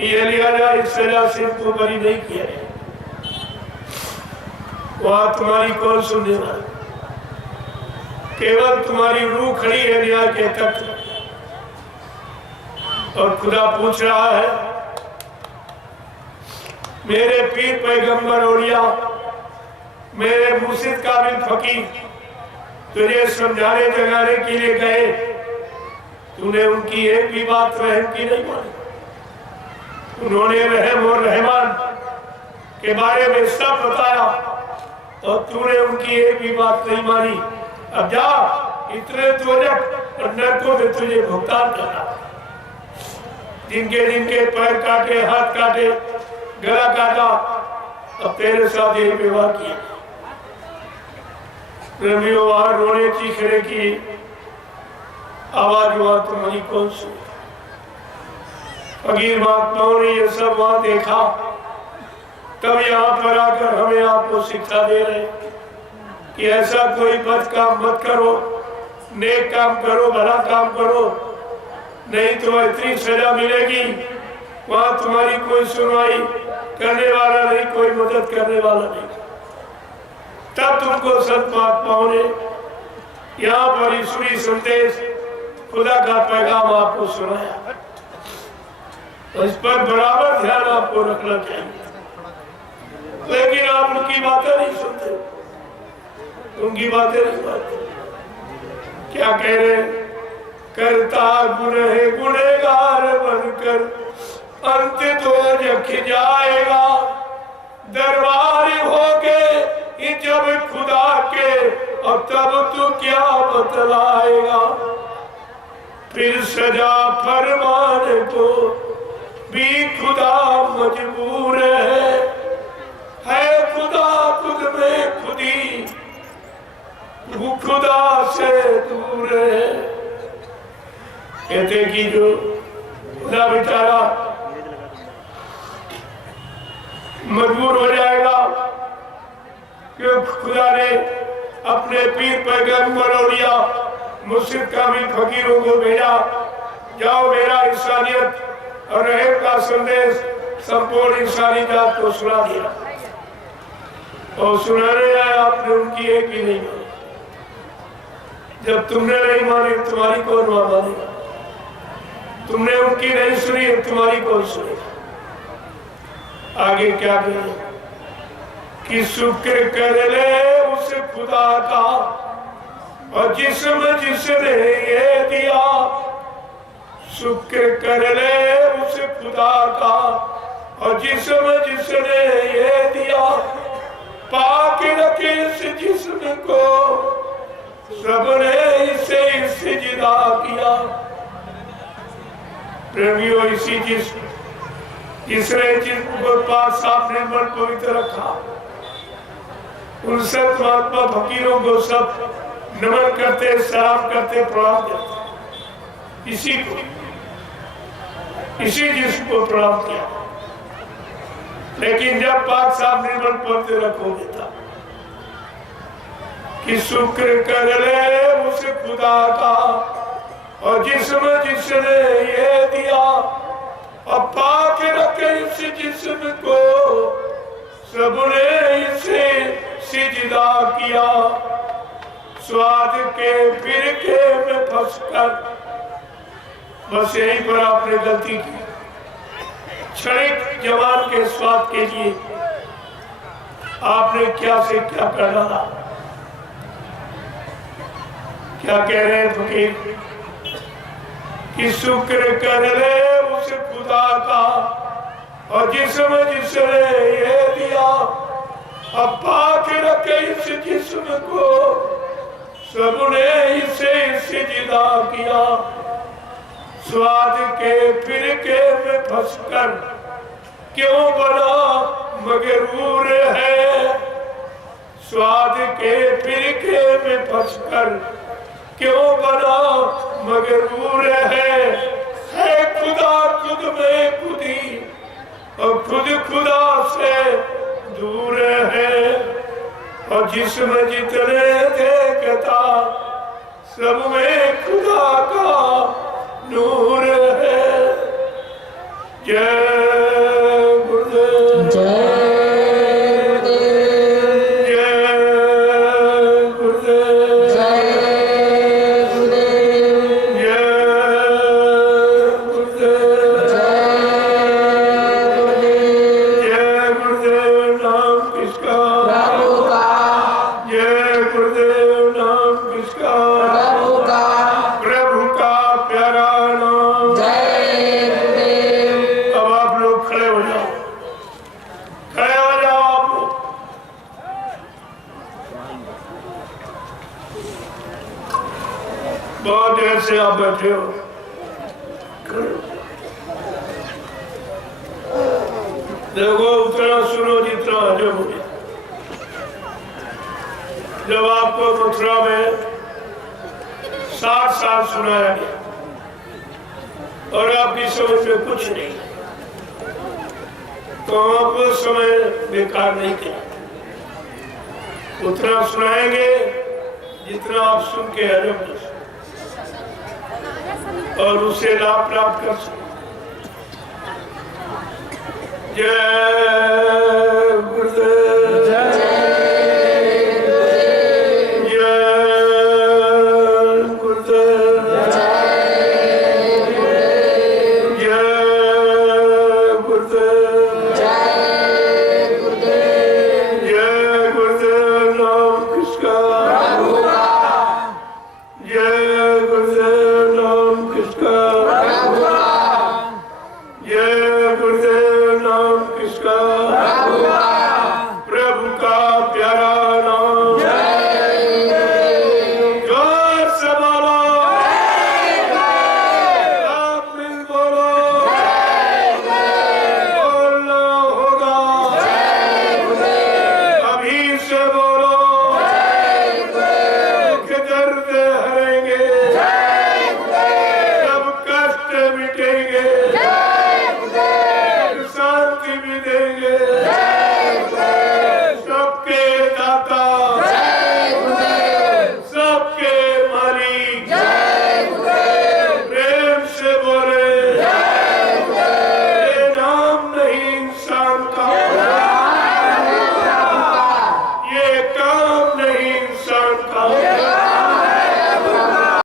ये लिया जाए, इस सजा से इनको बरी नहीं किया है। वहां तुम्हारी कौन सुनने वाला? केवल तुम्हारी रूह खड़ी है न्याय के तख्त, और खुदा पूछ रहा है मेरे पीर पैगंबर औलिया, मेरे मुर्शिद काबिल फकीर तुझे समझाने जगाने के लिए गए, तूने उनकी एक भी बात रहम की नहीं मानी। उन्होंने रहम और रहमान के बारे में सब बताया, और तूने उनकी एक भी बात नहीं मानी। अब जा, इतने तुझे नरकों में तुझे भुगतान करना। जिनके जिनके पैर काटे, हाथ काटे, गला काटा, अब तेरे साथ यही व्यवहार किया। प्रेमियों, वहां रोने चीखने की आवाज वहां तुम्हारी कौन सी? फकीर महात्माओं ने ये सब वहां देखा, तब यहाँ पर आकर हमें आपको शिक्षा दे रहे कि ऐसा कोई बद काम मत करो, नेक काम करो, भला काम करो, नहीं तो इतनी सजा मिलेगी। वहां तुम्हारी कोई सुनवाई करने वाला नहीं, कोई मदद करने वाला नहीं। तब तुमको संत महात्माओं ने यहाँ पर ईश्वरी संदेश खुदा का पैगाम आपको सुनाया, इस पर बराबर ध्यान आपको रखना चाहिए। लेकिन आप उनकी बातें नहीं सुनते, उनकी बातें नहीं मानते। क्या कह रहे? करता गुनह गुनहगार बनकर अंत तो जख जाएगा, दरबार होके जब खुदा के और तब तू क्या बतलाएगा। फिर सजा फरमाने को भी खुदा मजबूर है खुदा खुद में खुदी, वो खुदा से दूर है। कहते कि जो खुदा बेचारा मजबूर हो जाएगा कि खुदा ने अपने पीर पैगंबर और या मुर्शिद कामिल फकीरों को भेजा, जाओ मेरा इंसानियत और रहम का संदेश संपूर्ण इंसानी जात को सुना दिया। और सुनाने आए आपने उनकी एक ही नहीं मानी। जब तुमने नहीं मानी तुम्हारी कौन मानेगा? तुमने उनकी नहीं सुनी तुम्हारी कौन सुनेगा? आगे क्या करें कि शुक्र कर ले उस खुदा का और जिसने ये दिया। शुक्र कर ले उस खुदा का और जिसने ये दिया। पाक रखे इस जिस्म को सबने इसे सिजदा किया। प्रेमियों, इसी जिसने जिस्म को पाक साफ निर्मल पवित्र रखा, उन सब महात्मा फकीरों को सब नमन करते, सलाम करते, प्रणाम करते। इसी जिस्म को प्रणाम किया। लेकिन जब पाक साफ निर्मल पवित्र रखोगे तब कि शुक्र कर ले उस खुदा का और जिसने ये दिया। और पाक रखे इस जिस्म को सबने इसे सिजदा किया। स्वाद के फिरके में फंसकर, बस यहीं पर आपने गलती की। क्षणिक जवान के स्वाद के लिए आपने क्या से क्या कर डाला। क्या कह रहे हैं फकीर कि शुक्र कर ले उस खुदा का और जिसने ये दिया। अब पाक रखे इस जिस्म को सबने इसे सिजदा किया। स्वाद के फिरके में फंसकर क्यों बना मगरूर है। स्वाद के फिरके में फंसकर क्यों बना मगरूर है खुदा खुद में खुदी और खुद खुदा से दूर है। और जिसमें जितने देखता सब में खुदा का नूर है। जय गुरुदेव, जय गुरुदेव, जय गुरुदेव, जय गुरुदेव, जय गुरुदेव, जय गुरुदेव। जय गुरुदेव। नाम किसका? प्रभु का, जय गुरुदेव। नाम किसका? प्रभु का, प्रभु का प्यारा नाम। जय गुरुदेव। अब आप लोग खड़े हो जाओ, खड़े हो जाओ आप लोग। बहुत देर से आप बैठे हो। देखो उतना सुनो जितना हजम हो जाए। जब आपको मथुरा में 60 साल सुनाया गया और आपकी समझ में कुछ नहीं, तो आप समय बेकार नहीं किया। उतना सुनाएंगे जितना आप सुन के हजम कर सकें और उससे लाभ प्राप्त कर सकें। जय गुरुदेव, जय गुरुदेव, जय मिटेंगे।